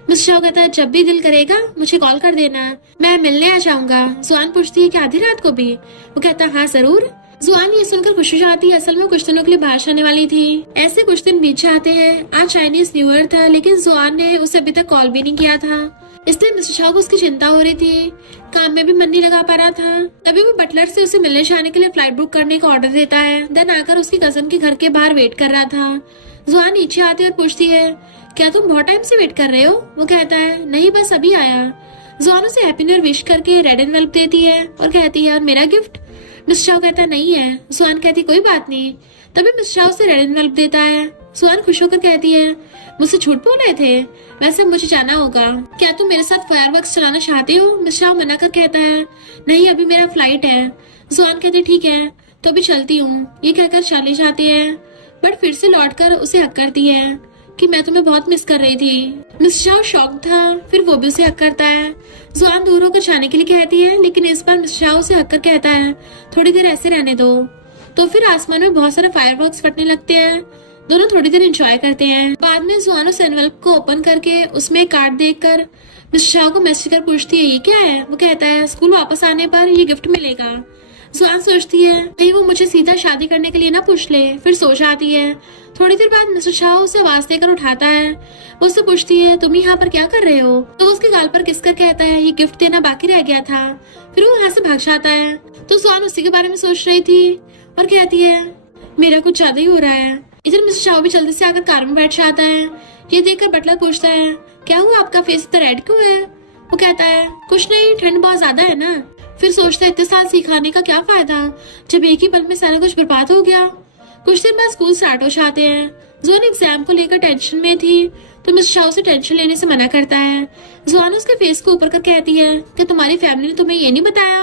मिस्टर शाह कहता है, जब भी दिल करेगा मुझे कॉल कर देना, मैं मिलने आ जाऊंगा। जुआन पूछती है कि आधी रात को भी? वो कहता है, हाँ जरूर। जुआन ये सुनकर खुश हो जाती है, असल में कुछ दिनों के लिए बाहर आने वाली थी। ऐसे कुछ दिन बीत जाते हैं। आज चाइनीज न्यू ईयर था, लेकिन जुआन ने उसे अभी तक कॉल भी नहीं किया था, इसलिए मिस्टर शाह को उसकी चिंता हो रही थी। काम में भी मन नहीं लगा पा रहा था। तभी वो बटलर से उसे मिलने जाने के लिए फ्लाइट बुक करने का ऑर्डर देता है। देन आकर उसकी कजन के घर के बाहर वेट कर रहा था। जुआन नीचे आती और पूछती है, क्या तुम बहुत टाइम से वेट कर रहे हो? वो कहता है, नहीं बस अभी आया। जुआन उसे हैप्पी न्यू ईयर विश करके रेड एनवेलप देती है और कहती है, और मेरा गिफ्ट? मिस्टर शाह कहता है, नहीं है। जुआन कहती, कोई बात नहीं। तभी मिस्टर शाह उसे रेड एनवेलप देता है। जुआन खुश होकर कहती है, मुझसे झूठ बोल रहे थे, वैसे मुझे जाना होगा, क्या तुम मेरे साथ फायरवर्क्स चलाना चाहती हो? मिस्टर शाह मना कर कहता है, नहीं अभी मेरा फ्लाइट है। जुआन कहती, ठीक है तो अभी चलती हूँ। ये कहकर चली जाती है, बट फिर से लौटकर उसे हक करती है कि मैं तुम्हें बहुत मिस कर रही थी। मिस्टर शाह शॉक था, फिर वो भी उसे हक करता है। जुआन दूर होकर जाने के लिए कहती है, लेकिन इस बार मिस्टर शाह उसे हक कर कहता है, थोड़ी देर ऐसे रहने दो। तो फिर आसमान में बहुत सारे फायरवर्क्स फटने लगते हैं। दोनों थोड़ी देर एंजॉय करते हैं। बाद में जुआन उस एनवेलप को ओपन करके उसमें एक कार्ड देखकर मिस्टर शाह को मैसेज कर पूछती है, ये क्या है? वो कहता है, स्कूल वापस आने पर ये गिफ्ट मिलेगा। जुआन सोचती है, कहीं वो मुझे सीधा शादी करने के लिए ना पूछ ले, फिर सो जाती है। थोड़ी देर बाद मिस्टर शाह उसे आवाज देकर उठाता है। वो उससे पूछती है, तुम यहाँ पर क्या कर रहे हो? तो उसके गाल पर किसकर कहता है, ये गिफ्ट देना बाकी रह गया था। फिर वो वहाँ से भाग जाता है। तो जुआन उसी के बारे में सोच रही थी और कहती है, मेरा कुछ ज्यादा ही हो रहा है। इधर मिस्टर शाह भी जल्दी से आकर कार में बैठ जाता है। ये देखकर बटलर पूछता है, क्या हुआ, आपका फेस इतना रेड क्यों है? वो कहता है, कुछ नहीं, ठंड बहुत ज्यादा है ना। फिर सोचता है, इतने साल सिखाने का क्या फायदा जब एक ही पल में सारा कुछ बर्बाद हो गया। कुछ दिन बाद स्कूल स्टार्ट हो जाते हैं। जुआन एग्जाम को लेकर टेंशन में थी तो मिस्टर शाह उसे टेंशन लेने से मना करता है। जुआन उसके फेस को ऊपर कर कहती है, कि तुम्हारी फैमिली ने तुम्हें ये नहीं बताया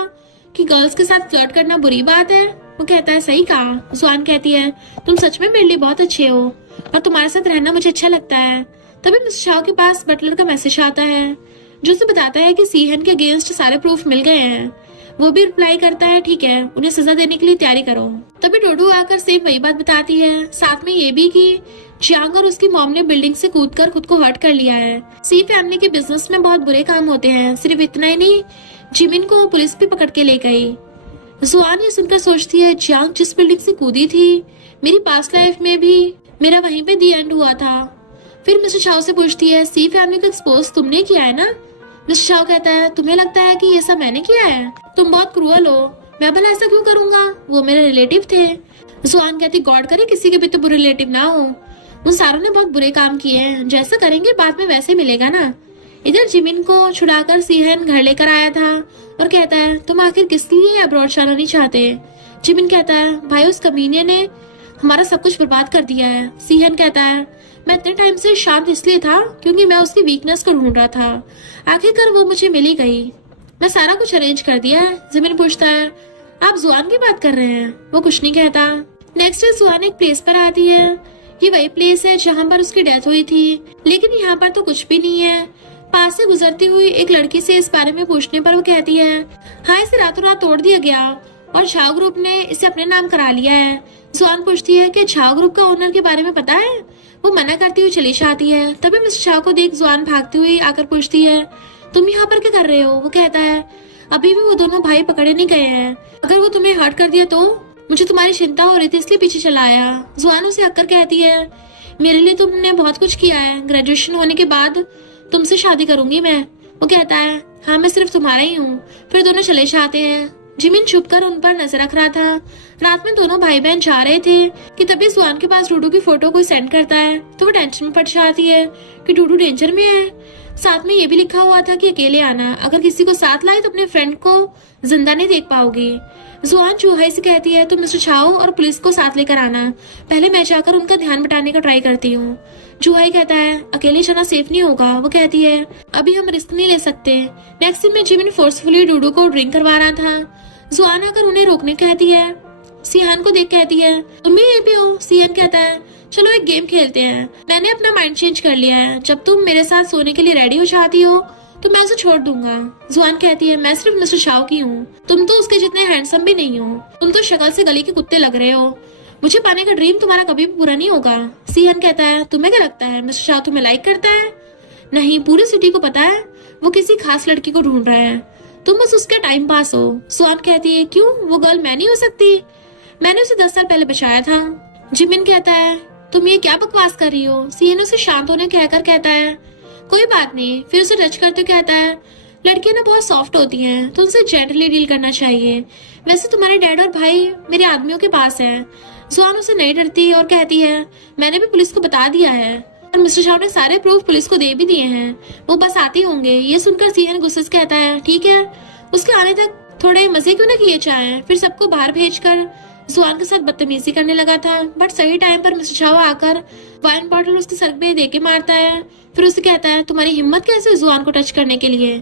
कि गर्ल्स के साथ फ्लर्ट करना बुरी बात है? वो कहता है, सही कहा। जुआन कहती है, तुम सच में मेरे लिए बहुत अच्छे हो और तुम्हारे साथ रहना मुझे अच्छा लगता है। तभी मिस्टर शाह के पास बटलर का मैसेज आता है जो उसे बताता है कि सीहन के अगेंस्ट सारे प्रूफ मिल गए हैं। वो भी रिप्लाई करता है, ठीक है, उन्हें सजा देने के लिए तैयारी करो। तभी डोडू आकर सेम वही बात बताती है, साथ में ये भी कि जियांग और उसकी मॉम ने बिल्डिंग से कूदकर खुद को हर्ट कर लिया है। सी फैमिली के बिजनेस में बहुत बुरे काम होते हैं। सिर्फ इतना ही नहीं, जिमिन को पुलिस भी पकड़ के ले गई। जुआन ये सुनकर सोचती है, जियांग जिस बिल्डिंग से कूदी थी, मेरी पास्ट लाइफ में भी मेरा वहीं पे दी एंड हुआ था। फिर मिस्टर शाह से पूछती है, सी फैमिली को एक्सपोज तुमने किया है ना? मिस्टर शाह कहता है, तुम्हें लगता है कि ये सब मैंने किया है? तुम बहुत क्रूअल हो। मैं भला ऐसा क्यों करूंगा, वो मेरे रिलेटिव थे। जुआन कहती, गॉड करे किसी के भी तो बुरे रिलेटिव ना हो। उन सारों ने बहुत बुरे काम किए हैं, जैसा करेंगे बाद में वैसे मिलेगा ना। इधर जिमिन को छुड़ाकर सीहन घर लेकर आया था और कहता है, तुम आखिर किस लिए अब्रॉड जाना नहीं चाहते? जिमिन कहता है, भाई उस कमीने ने हमारा सब कुछ बर्बाद कर दिया है। सीहन कहता है, मैं इतने टाइम से शांत इसलिए था क्योंकि मैं उसकी वीकनेस को ढूंढ रहा था, आखिरकार वो मुझे मिल ही गई। मैं सारा कुछ अरेंज कर दिया है। जिमिन पूछता है, आप जुआन की बात कर रहे हैं? वो कुछ नहीं कहता। नेक्स्ट डे जुआन एक प्लेस पर आती है। ये वही प्लेस है जहाँ पर उसकी डेथ हुई थी, लेकिन यहाँ पर तो कुछ भी नहीं है। पास से गुजरती हुई एक लड़की से इस बारे में पूछने पर वो कहती है, हाँ इसे रातों रात तोड़ दिया गया और झाओ ग्रुप ने इसे अपने नाम करा लिया है। जुआन पूछती है कि झाओ ग्रुप का ओनर के बारे में पता है? वो मना करती हुई चली जाती है। तभी मिस्टर शाह को देख जुआन भागती हुई आकर पूछती है, तुम यहाँ पर क्या कर रहे हो? वो कहता है, अभी भी वो दोनों भाई पकड़े नहीं गए हैं, अगर वो तुम्हें हर्ट कर दिया तो? मुझे तुम्हारी चिंता हो रही थी इसलिए पीछे चला आया। जुआन उसे हककर कहती है, मेरे लिए तुमने बहुत कुछ किया है, ग्रेजुएशन होने के बाद तुमसे शादी करूंगी मैं। वो कहता है, हाँ मैं सिर्फ तुम्हारा ही हूँ। फिर दोनों चले जाते हैं। जिमिन छुपकर उन पर नजर रख रहा था। रात में दोनों भाई बहन जा रहे थे कि तभी जुआन के पास डूडू की फोटो कोई सेंड करता है तो वो टेंशन में पड़ जाती है कि डूडू डेंजर में है। साथ में ये भी लिखा हुआ था कि अकेले आना, अगर किसी को साथ लाए तो अपने फ्रेंड को जिंदा नहीं देख पाओगी। जुआन चूहाई से कहती है, तुम मिस्टर छाओ और पुलिस को साथ लेकर आना, पहले मैं जाकर उनका ध्यान बटाने का ट्राई करती हूँ। चूहाई कहता है, अकेले जाना सेफ नहीं होगा। वो कहती है, अभी हम रिस्क नहीं ले सकते। नेक्स्ट दिन में जिमिन फोर्सफुली डूडू को ड्रिंक करवा रहा था। जुआन आकर उन्हें रोकने कहती है। सियान को देख कहती है, तुम भी यहीं पे हो? सियान कहता है, चलो एक गेम खेलते हैं, मैंने अपना माइंड चेंज कर लिया है, जब तुम मेरे साथ सोने के लिए रेडी हो जाती हो तो मैं उसे छोड़ दूंगा। जुआन कहती है मैं सिर्फ मिस्टर शाओ की हूँ, तुम तो उसके जितने हैंडसम भी नहीं हो, तुम तो शक्ल से गली के कुत्ते लग रहे हो, मुझे पाने का ड्रीम तुम्हारा कभी भी पूरा नहीं होगा। सीहन कहता है तुम्हें क्या लगता है मिस्टर शाओ तुम्हें लाइक करता है? नहीं, पूरी सिटी को पता है वो किसी खास लड़की को ढूंढ रहा है, तुम बस उसका टाइम पास हो। सुआन कहती है क्यों, वो गर्ल मैं नहीं हो सकती, मैंने उसे 10 साल पहले बचाया था। जिमिन कहता है तुम ये क्या बकवास कर रही हो। सीएन उसे शांत होने कहकर कहता है कोई बात नहीं, फिर उसे टच करते कहता है लड़कियां ना बहुत सॉफ्ट होती हैं, तो उनसे जेंटली डील करना चाहिए, वैसे तुम्हारे डैड और भाई मेरे आदमियों के पास है। जुआन उसे नहीं डरती और कहती है मैंने भी पुलिस को बता दिया है और मिस्टर शाओ ने सारे प्रूफ पुलिस को दे भी दिए हैं, वो बस आते होंगे। ये सुनकर सीएन गुस्से से कहता है ठीक है, उसके आने तक थोड़े मजे क्यों ना किए जाएं। फिर सबको बाहर भेजकर जुआन के साथ बदतमीजी करने लगा था, बट सही टाइम पर मिस्टर शाओ आकर वाइन बॉटल उसके सर पे दे के मारता है। फिर उसे कहता है तुम्हारी हिम्मत कैसे जुआन को टच करने के लिए।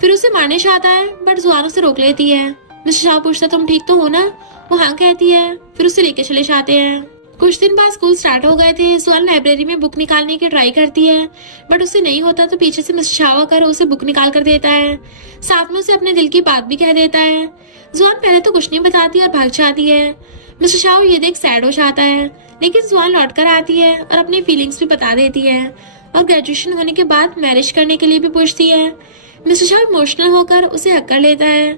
फिर उसे मारने चाहता है बट जुआन उसे रोक लेती है। मिस्टर शाओ पूछता तुम ठीक तो हो ना, वो हाँ कहती है। फिर उसे लेके चले जाते हैं। कुछ दिन बाद स्कूल स्टार्ट हो गए थे। जुआन लाइब्रेरी में बुक निकालने की ट्राई करती है बट उसे नहीं होता, तो पीछे से मिस्टर शाओ आकर उसे बुक निकाल कर देता है, साथ में उसे अपने दिल की बात भी कह देता है। जुआन पहले तो कुछ नहीं बताती और भाग जाती है। मिस्टर शाओ ये देख सैड हो जाता है, लेकिन जुआन लौट कर आती है और अपनी फीलिंग्स भी बता देती है और ग्रेजुएशन होने के बाद मैरिज करने के लिए भी पूछती है। मिस्टर शाओ इमोशनल होकर उसे हक कर लेता है।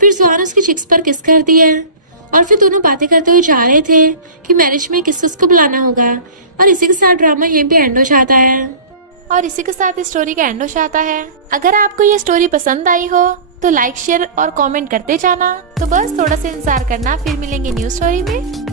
फिर जुआन उसकी चिक्स पर किस करती है और फिर दोनों बातें करते हुए जा रहे थे कि मैरिज में किस को बुलाना होगा। और इसी के साथ ड्रामा यहीं पे एंड हो जाता है। और इसी के साथ इस स्टोरी का एंड हो जाता है। अगर आपको ये स्टोरी पसंद आई हो तो लाइक शेयर और कमेंट करते जाना। तो बस थोड़ा सा इंतजार करना, फिर मिलेंगे न्यू स्टोरी में।